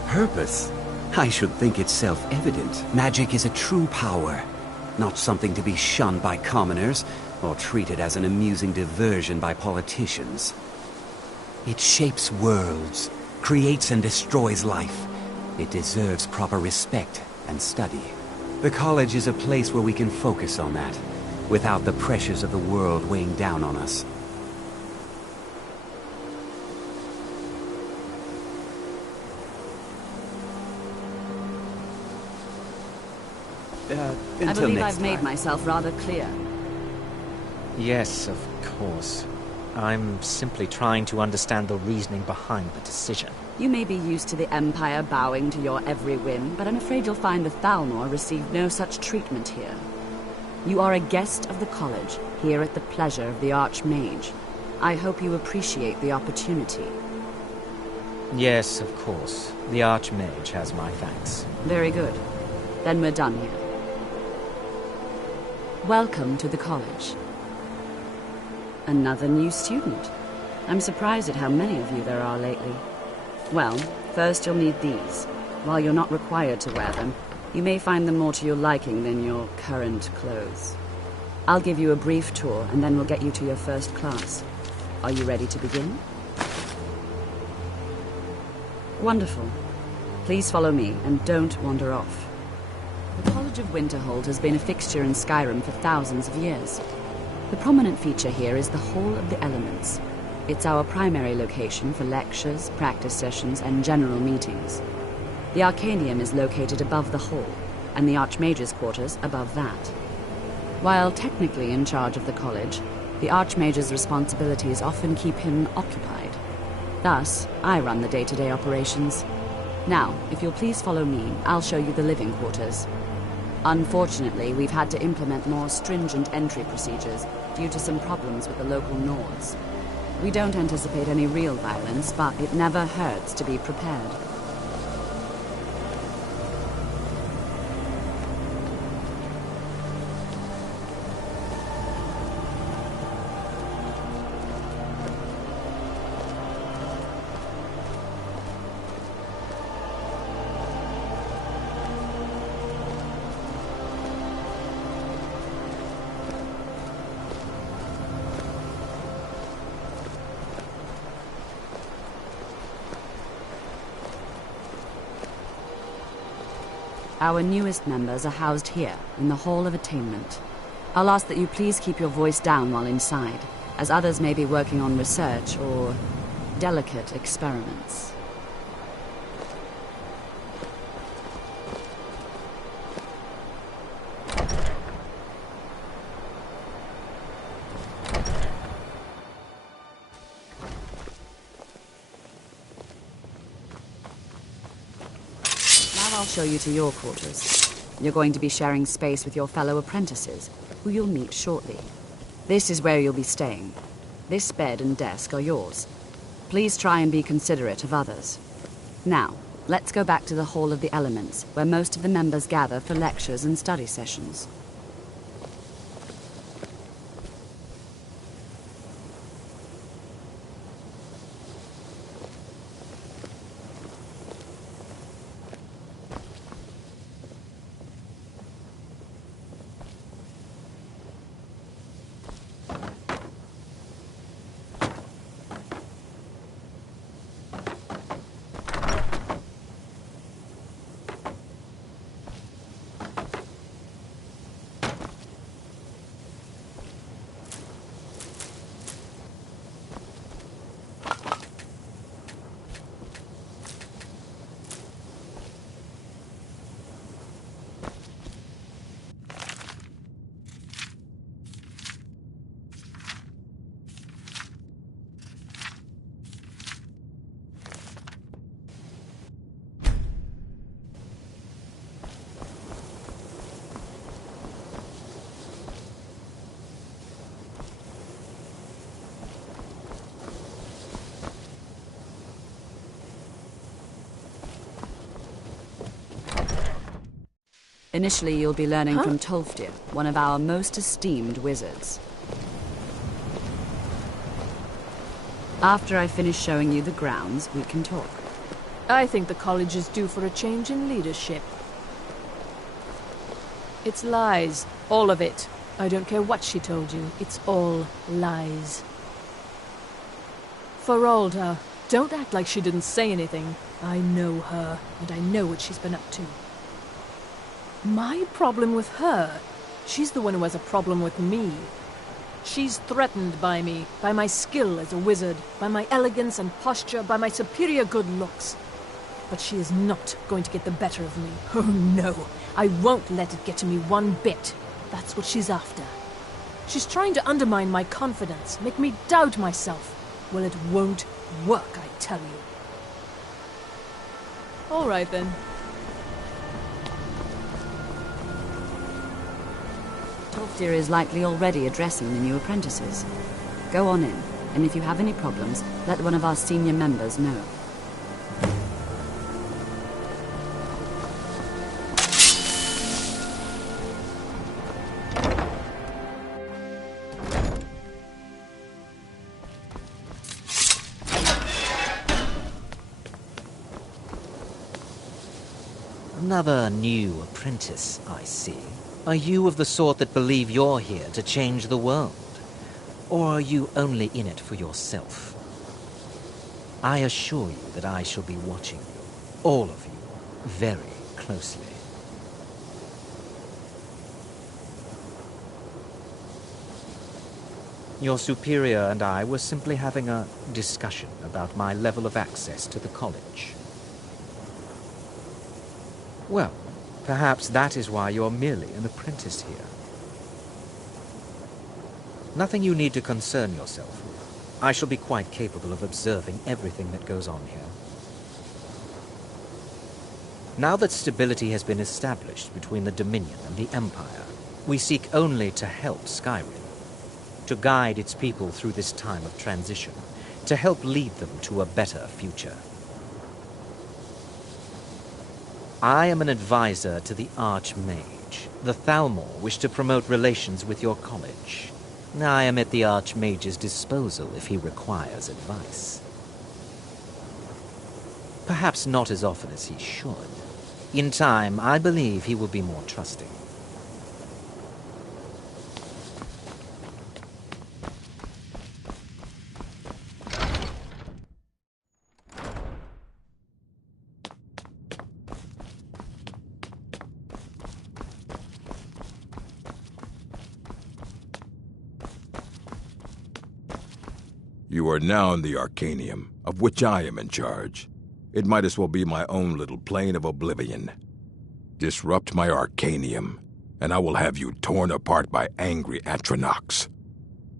Purpose? I should think it's self-evident. Magic is a true power. Not something to be shunned by commoners, or treated as an amusing diversion by politicians. It shapes worlds, creates and destroys life. It deserves proper respect and study. The college is a place where we can focus on that, without the pressures of the world weighing down on us. I believe I've made myself rather clear. Yes, of course. I'm simply trying to understand the reasoning behind the decision. You may be used to the Empire bowing to your every whim, but I'm afraid you'll find the Thalmor received no such treatment here. You are a guest of the college, here at the pleasure of the Archmage. I hope you appreciate the opportunity. Yes, of course. The Archmage has my thanks. Very good. Then we're done here. Welcome to the college. Another new student. I'm surprised at how many of you there are lately. Well, first you'll need these. While you're not required to wear them, you may find them more to your liking than your current clothes. I'll give you a brief tour, and then we'll get you to your first class. Are you ready to begin? Wonderful. Please follow me, and don't wander off. The College of Winterhold has been a fixture in Skyrim for thousands of years. The prominent feature here is the Hall of the Elements. It's our primary location for lectures, practice sessions, and general meetings. The Arcanium is located above the hall, and the Archmage's quarters above that. While technically in charge of the college, the Archmage's responsibilities often keep him occupied. Thus, I run the day-to-day operations. Now, if you'll please follow me, I'll show you the living quarters. Unfortunately, we've had to implement more stringent entry procedures due to some problems with the local Nords. We don't anticipate any real violence, but it never hurts to be prepared. Our newest members are housed here, in the Hall of Attainment. I'll ask that you please keep your voice down while inside, as others may be working on research or delicate experiments. I'll show you to your quarters. You're going to be sharing space with your fellow apprentices, who you'll meet shortly. This is where you'll be staying. This bed and desk are yours. Please try and be considerate of others. Now, let's go back to the Hall of the Elements, where most of the members gather for lectures and study sessions. Initially, you'll be learning from Tolfdir, one of our most esteemed wizards. After I finish showing you the grounds, we can talk. I think the college is due for a change in leadership. It's lies. All of it. I don't care what she told you. It's all lies. Feralda, don't act like she didn't say anything. I know her, and I know what she's been up to. My problem with her? She's the one who has a problem with me. She's threatened by me, by my skill as a wizard, by my elegance and posture, by my superior good looks. But she is not going to get the better of me. Oh no, I won't let it get to me one bit. That's what she's after. She's trying to undermine my confidence, make me doubt myself. Well, it won't work, I tell you. All right then. Tolfdir is likely already addressing the new apprentices. Go on in, and if you have any problems, let one of our senior members know. Another new apprentice, I see. Are you of the sort that believe you're here to change the world? Or are you only in it for yourself? I assure you that I shall be watching you, all of you, very closely. Your superior and I were simply having a discussion about my level of access to the college. Well, perhaps that is why you're merely an apprentice here. Nothing you need to concern yourself with. I shall be quite capable of observing everything that goes on here. Now that stability has been established between the Dominion and the Empire, we seek only to help Skyrim, to guide its people through this time of transition, to help lead them to a better future. I am an advisor to the Archmage. The Thalmor wish to promote relations with your college. I am at the Archmage's disposal if he requires advice. Perhaps not as often as he should. In time, I believe he will be more trusting. You are now in the Arcanium, of which I am in charge. It might as well be my own little plane of oblivion. Disrupt my Arcanium, and I will have you torn apart by angry Atronachs.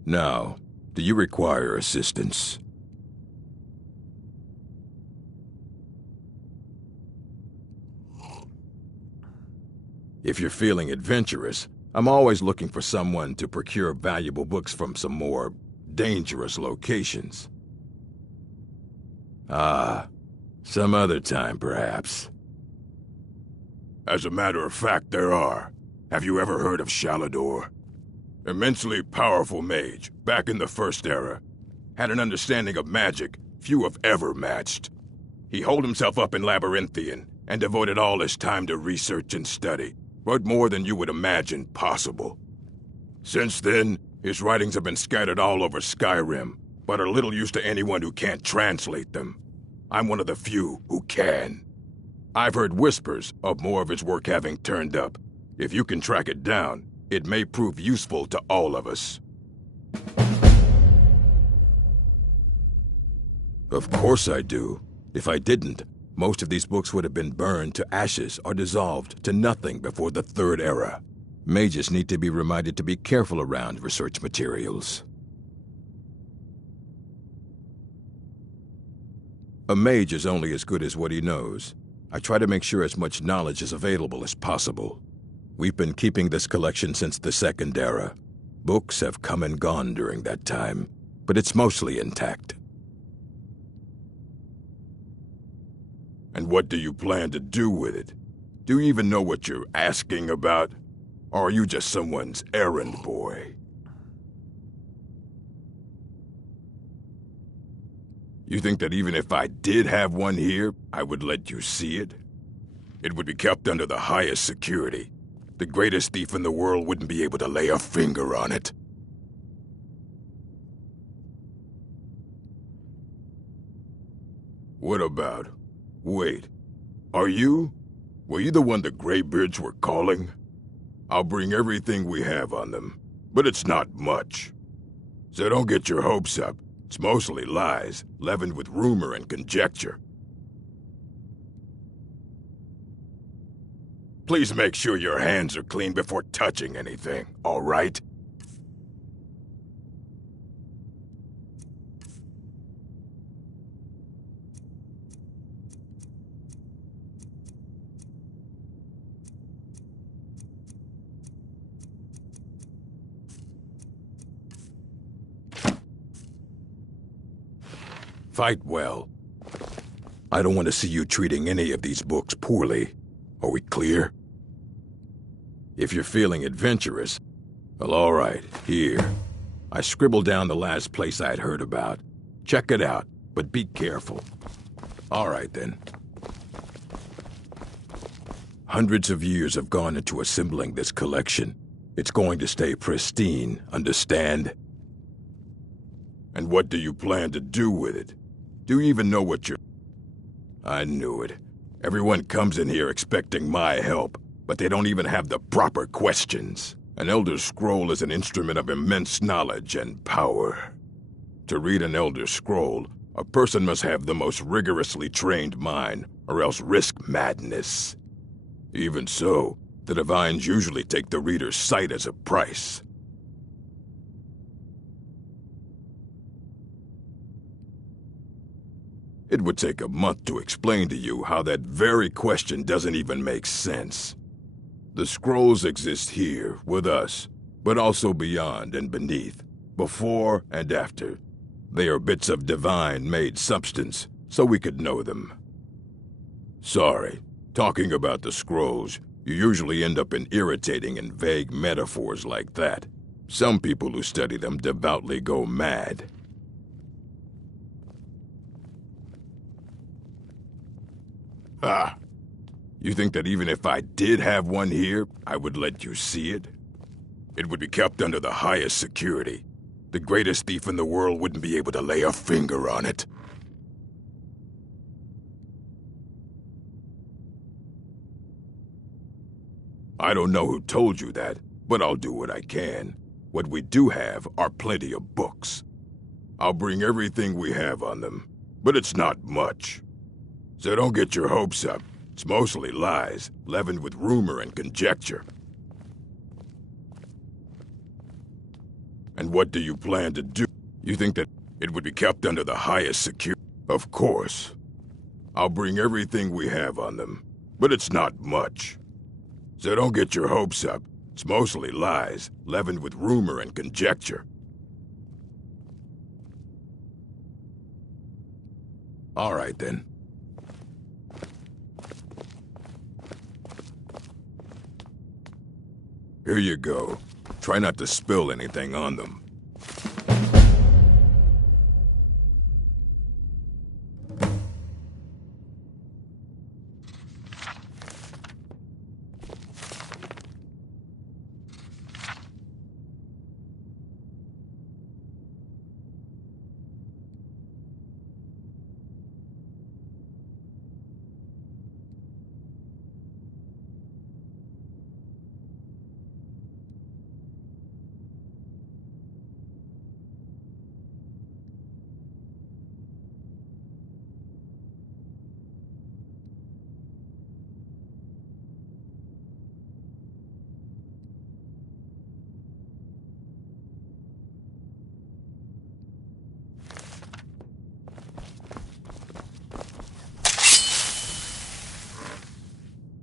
Now, do you require assistance? If you're feeling adventurous, I'm always looking for someone to procure valuable books from some more dangerous locations. Some other time, perhaps. As a matter of fact, there are. Have you ever heard of Shalador? Immensely powerful mage, back in the First Era. Had an understanding of magic few have ever matched. He holed himself up in Labyrinthian and devoted all his time to research and study, but more than you would imagine possible. Since then, his writings have been scattered all over Skyrim, but are little use to anyone who can't translate them. I'm one of the few who can. I've heard whispers of more of his work having turned up. If you can track it down, it may prove useful to all of us. Of course I do. If I didn't, most of these books would have been burned to ashes or dissolved to nothing before the Third Era. Mages need to be reminded to be careful around research materials. A mage is only as good as what he knows. I try to make sure as much knowledge is available as possible. We've been keeping this collection since the Second Era. Books have come and gone during that time, but it's mostly intact. And what do you plan to do with it? Do you even know what you're asking about? Or are you just someone's errand boy? You think that even if I did have one here, I would let you see it? It would be kept under the highest security. The greatest thief in the world wouldn't be able to lay a finger on it. What about? Wait. Were you the one the Greybeards were calling? I'll bring everything we have on them, but it's not much. So don't get your hopes up. It's mostly lies, leavened with rumor and conjecture. Please make sure your hands are clean before touching anything, all right? Fight well. I don't want to see you treating any of these books poorly. Are we clear? If you're feeling adventurous, well, all right, here. I scribbled down the last place I'd heard about. Check it out, but be careful. All right, then. Hundreds of years have gone into assembling this collection. It's going to stay pristine, understand? And what do you plan to do with it? Do you even know what you're... I knew it. Everyone comes in here expecting my help, but they don't even have the proper questions. An Elder Scroll is an instrument of immense knowledge and power. To read an Elder Scroll, a person must have the most rigorously trained mind, or else risk madness. Even so, the Divines usually take the reader's sight as a price. It would take a month to explain to you how that very question doesn't even make sense. The scrolls exist here, with us, but also beyond and beneath, before and after. They are bits of divine-made substance, so we could know them. Sorry, talking about the scrolls, you usually end up in irritating and vague metaphors like that. Some people who study them devoutly go mad. Ah, you think that even if I did have one here, I would let you see it? It would be kept under the highest security. The greatest thief in the world wouldn't be able to lay a finger on it. I don't know who told you that, but I'll do what I can. What we do have are plenty of books. I'll bring everything we have on them, but it's not much. So don't get your hopes up. It's mostly lies, leavened with rumor and conjecture. And what do you plan to do? You think that it would be kept under the highest security? Of course. I'll bring everything we have on them, but it's not much. So don't get your hopes up. It's mostly lies, leavened with rumor and conjecture. All right, then. Here you go. Try not to spill anything on them.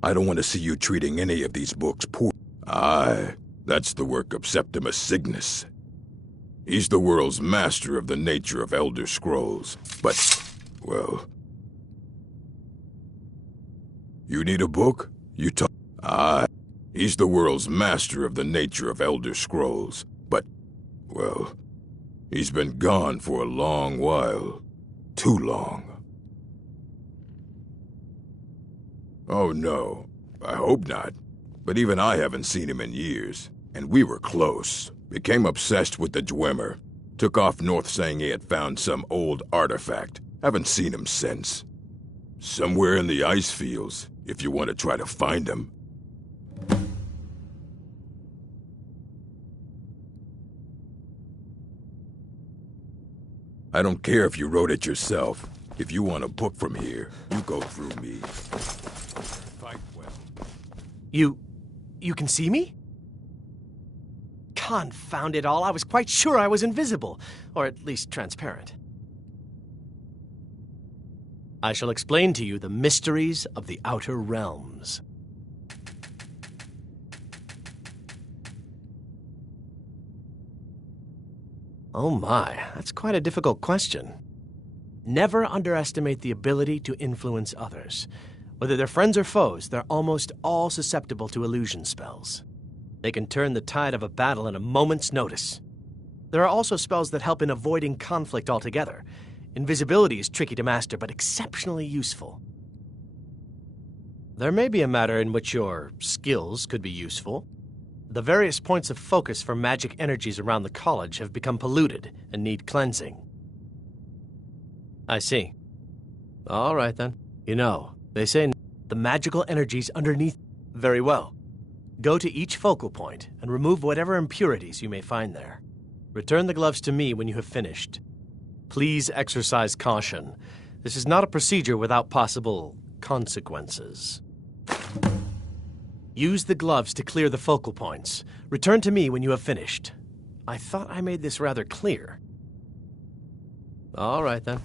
I don't want to see you treating any of these books poor. Aye, that's the work of Septimus Cygnus. He's the world's master of the nature of Elder Scrolls, but, well... You need a book? You talk... Aye, he's the world's master of the nature of Elder Scrolls, but, well... He's been gone for a long while. Too long. Oh no, I hope not. But even I haven't seen him in years. And we were close. Became obsessed with the Dwemer. Took off north saying he had found some old artifact. Haven't seen him since. Somewhere in the ice fields, if you want to try to find him. I don't care if you wrote it yourself. If you want a book from here, you go through me. Fight well. You can see me? Confound it all, I was quite sure I was invisible, or at least transparent. I shall explain to you the mysteries of the Outer Realms. Oh my, that's quite a difficult question. Never underestimate the ability to influence others. Whether they're friends or foes, they're almost all susceptible to illusion spells. They can turn the tide of a battle in a moment's notice. There are also spells that help in avoiding conflict altogether. Invisibility is tricky to master, but exceptionally useful. There may be a matter in which your skills could be useful. The various points of focus for magic energies around the college have become polluted and need cleansing. I see. All right, then. You know, they say the magical energies underneath. Very well. Go to each focal point and remove whatever impurities you may find there. Return the gloves to me when you have finished. Please exercise caution. This is not a procedure without possible consequences. Use the gloves to clear the focal points. Return to me when you have finished. I thought I made this rather clear. All right, then.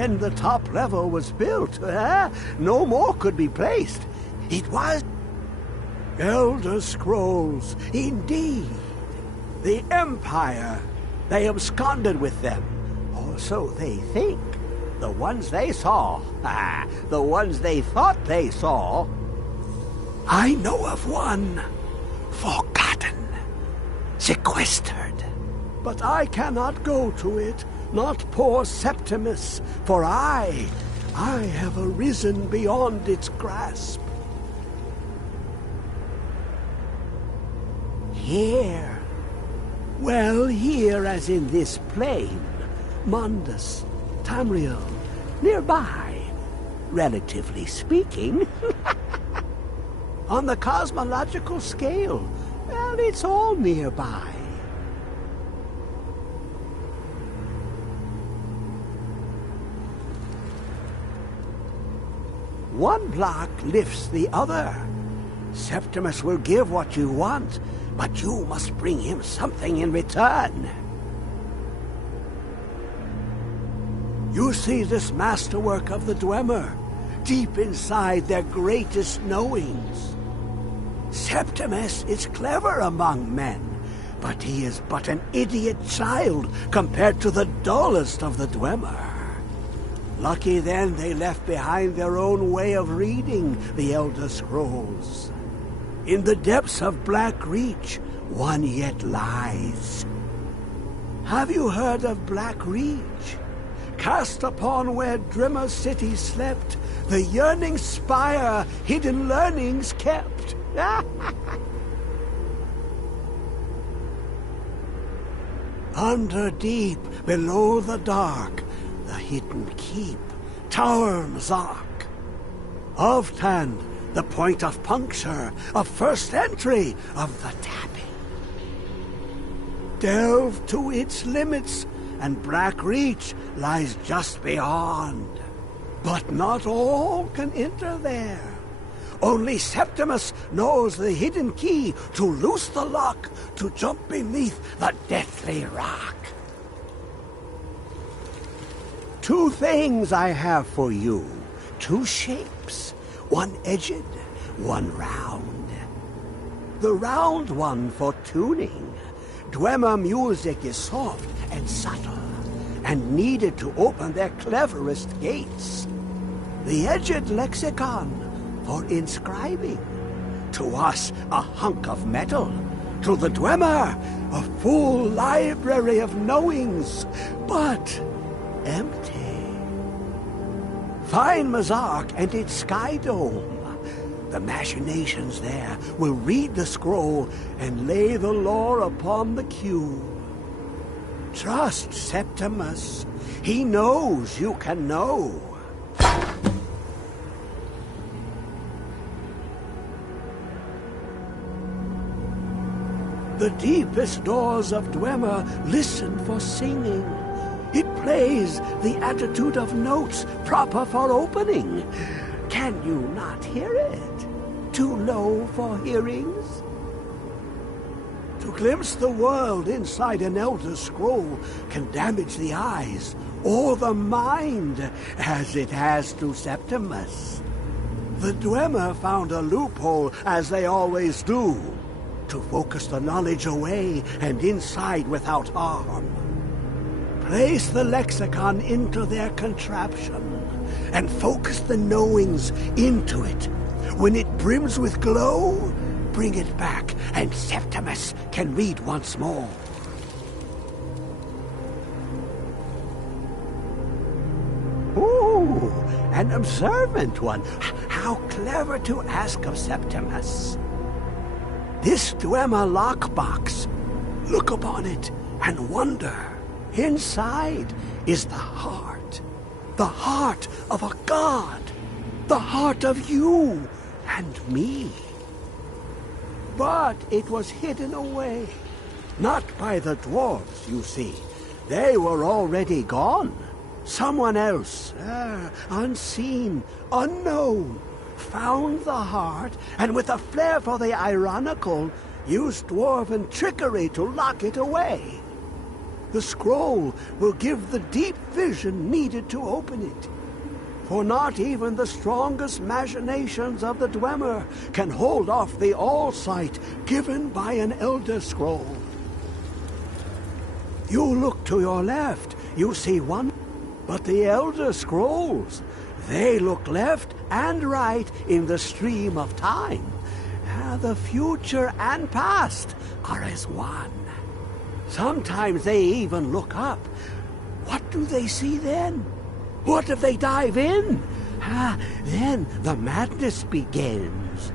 when the top level was built, no more could be placed. It was Elder Scrolls, indeed. The Empire. They absconded with them, or so they think. The ones they saw, the ones they thought they saw. I know of one, forgotten, sequestered. But I cannot go to it, not poor Septimus, for I have arisen beyond its grasp. Here. Well, here as in this plain, Mundus, Tamriel, nearby, relatively speaking. On the cosmological scale, well, it's all nearby. One block lifts the other. Septimus will give what you want, but you must bring him something in return. You see this masterwork of the Dwemer, deep inside their greatest knowings. Septimus is clever among men, but he is but an idiot child compared to the dullest of the Dwemer. Lucky then they left behind their own way of reading the Elder Scrolls. In the depths of Black Reach, one yet lies. Have you heard of Black Reach? Cast upon where Drimmer City slept, the yearning spire hidden learnings kept. Under deep, below the dark, the hidden keep, Tower Mazark. Of Tand, the point of puncture, of first entry, of the tapping. Delve to its limits, and Black Reach lies just beyond. But not all can enter there. Only Septimus knows the hidden key to loose the lock, to jump beneath the deathly rock. Two things I have for you, two shapes. One edged, one round. The round one for tuning. Dwemer music is soft and subtle, and needed to open their cleverest gates. The edged lexicon for inscribing. To us, a hunk of metal. To the Dwemer, a full library of knowings, but empty. Find Mazark and its sky dome. The machinations there will read the scroll and lay the lore upon the cube. Trust Septimus. He knows you can know. The deepest doors of Dwemer listen for singing. It plays the attitude of notes proper for opening. Can you not hear it? Too low for hearings? To glimpse the world inside an Elder Scroll can damage the eyes or the mind, as it has to Septimus. The Dwemer found a loophole, as they always do, to focus the knowledge away and inside without harm. Place the lexicon into their contraption, and focus the knowings into it. When it brims with glow, bring it back, and Septimus can read once more. Ooh, an observant one. How clever to ask of Septimus. This Dwemer lockbox, look upon it and wonder. Inside is the heart of a god, the heart of you and me. But it was hidden away, not by the dwarves, you see. They were already gone. Someone else, unseen, unknown, found the heart, and with a flair for the ironical, used dwarven trickery to lock it away. The scroll will give the deep vision needed to open it. For not even the strongest machinations of the Dwemer can hold off the all-sight given by an Elder Scroll. You look to your left, you see one, but the Elder Scrolls, they look left and right in the stream of time. The future and past are as one. Sometimes they even look up. What do they see then? What if they dive in? Then the madness begins.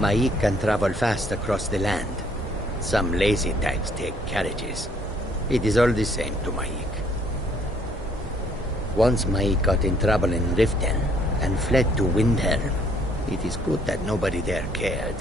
Maik can travel fast across the land. Some lazy types take carriages. It is all the same to Maik. Once Maik got in trouble in Riften and fled to Windhelm. It is good that nobody there cared.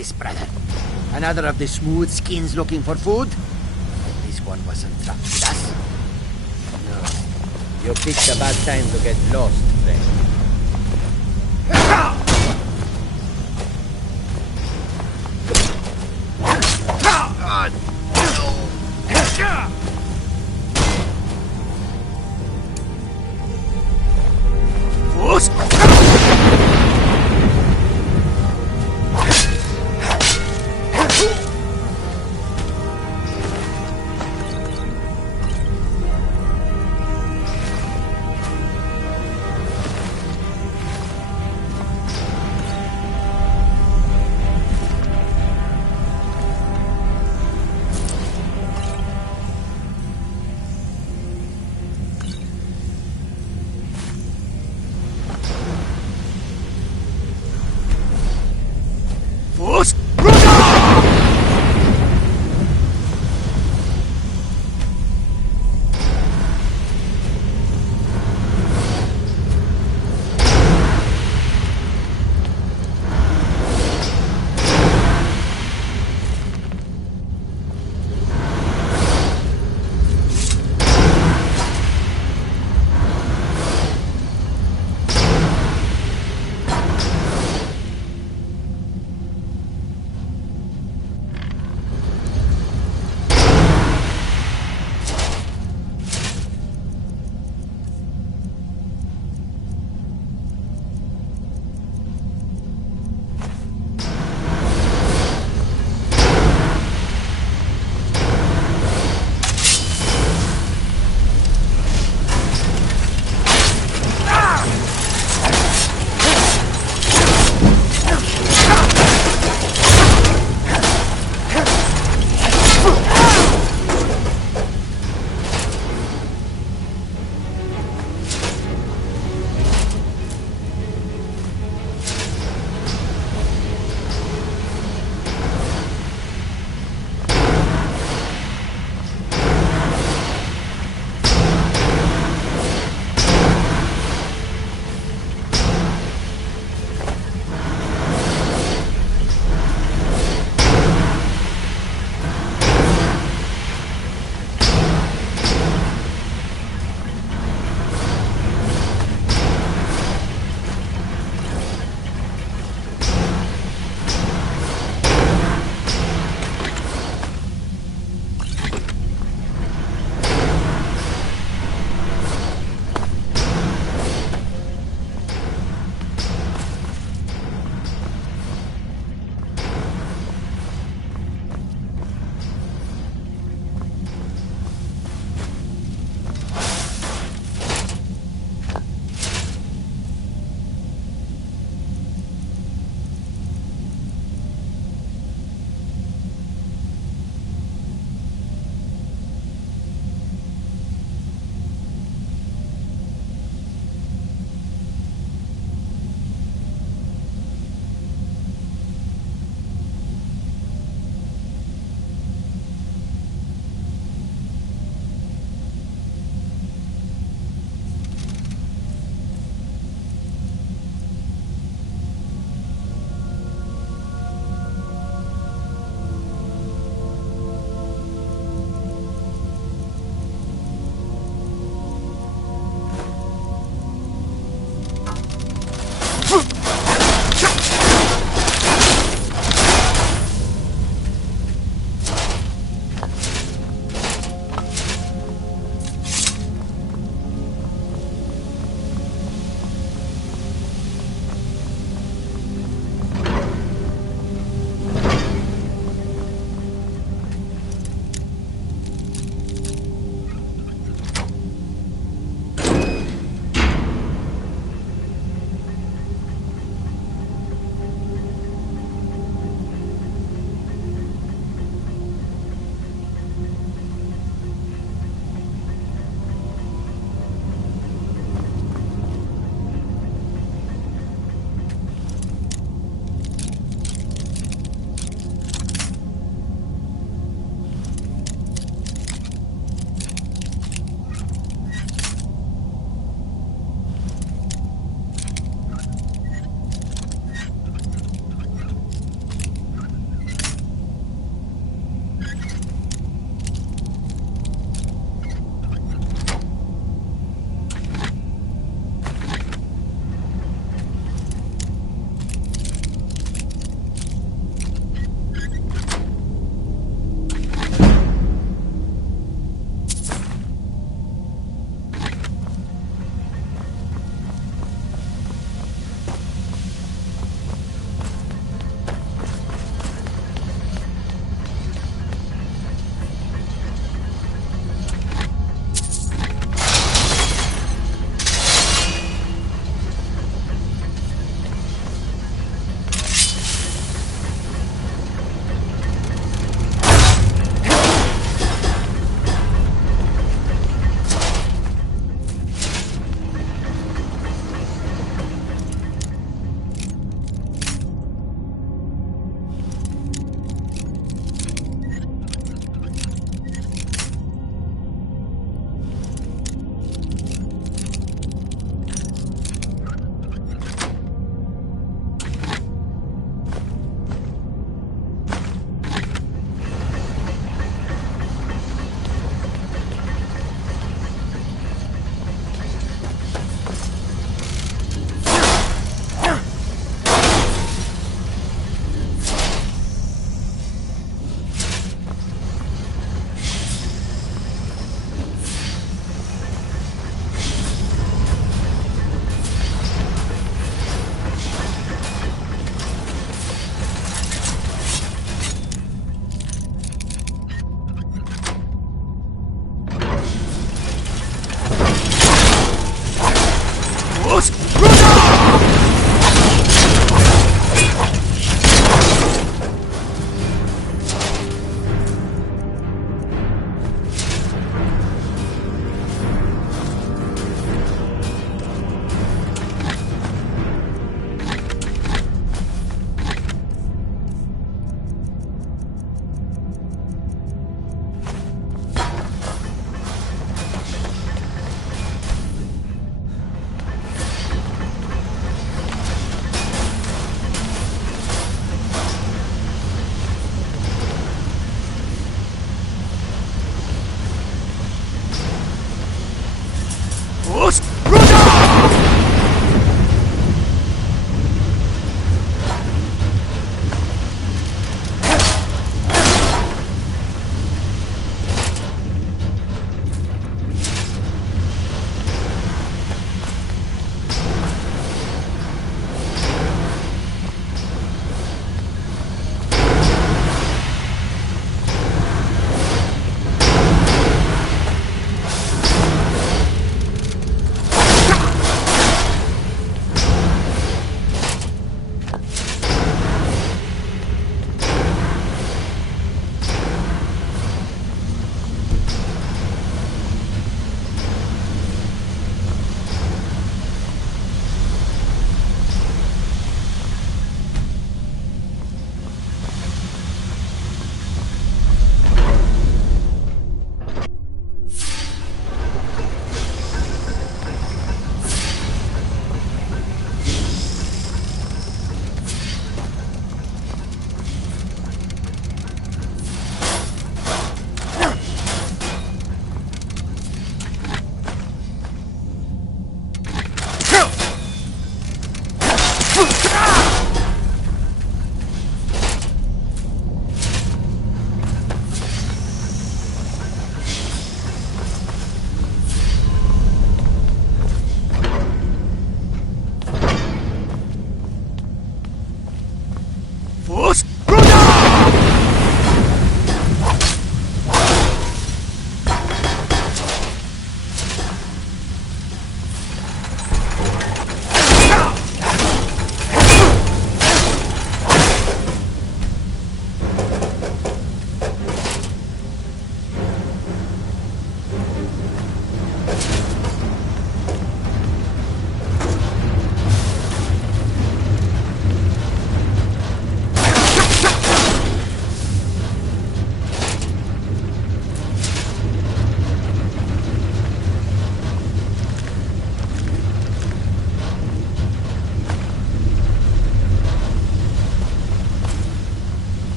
this, brother? Another of the smooth skins looking for food? This one wasn't trapped with us. No. You picked a bad time to get lost, friend.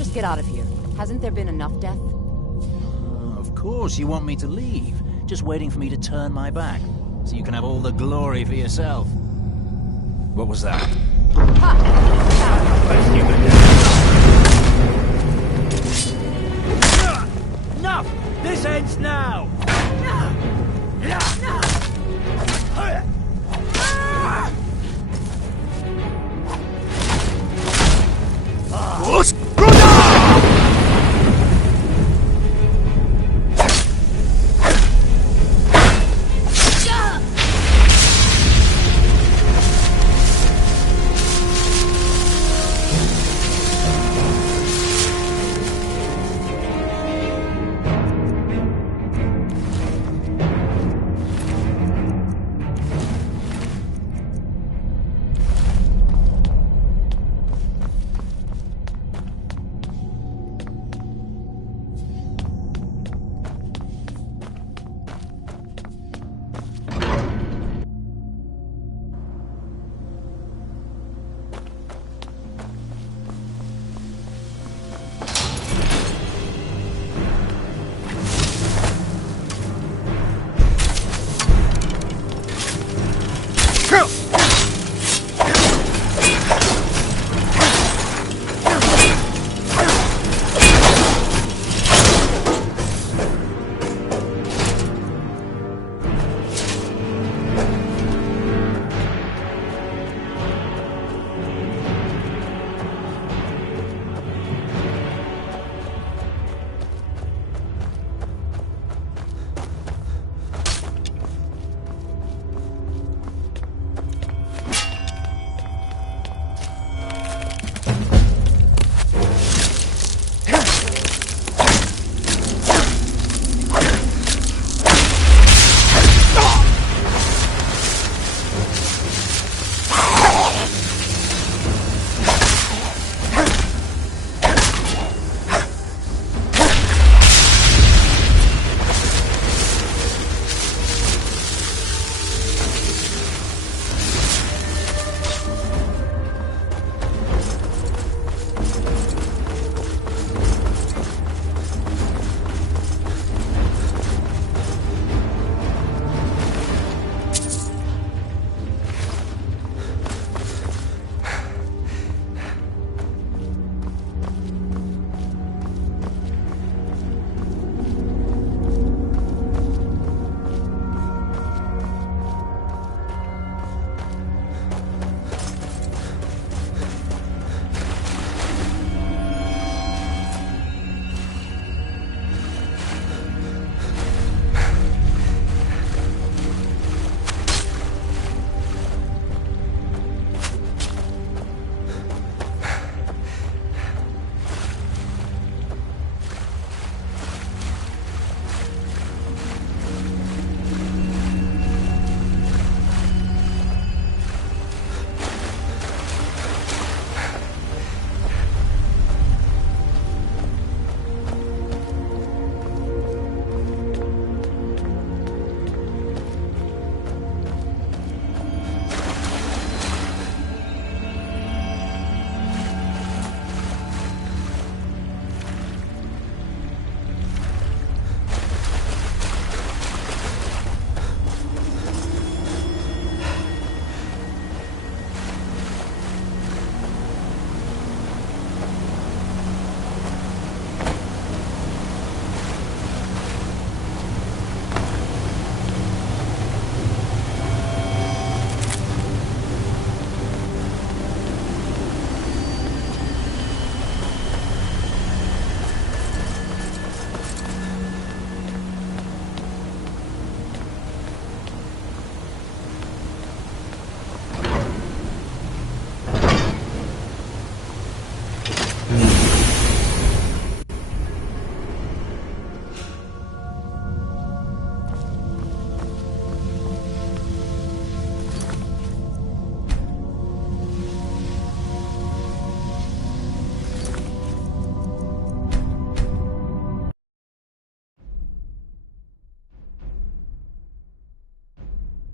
just get out of here. Hasn't there been enough death? Of course you want me to leave. Just waiting for me to turn my back. So you can have all the glory for yourself. What was that? Enough! This ends now!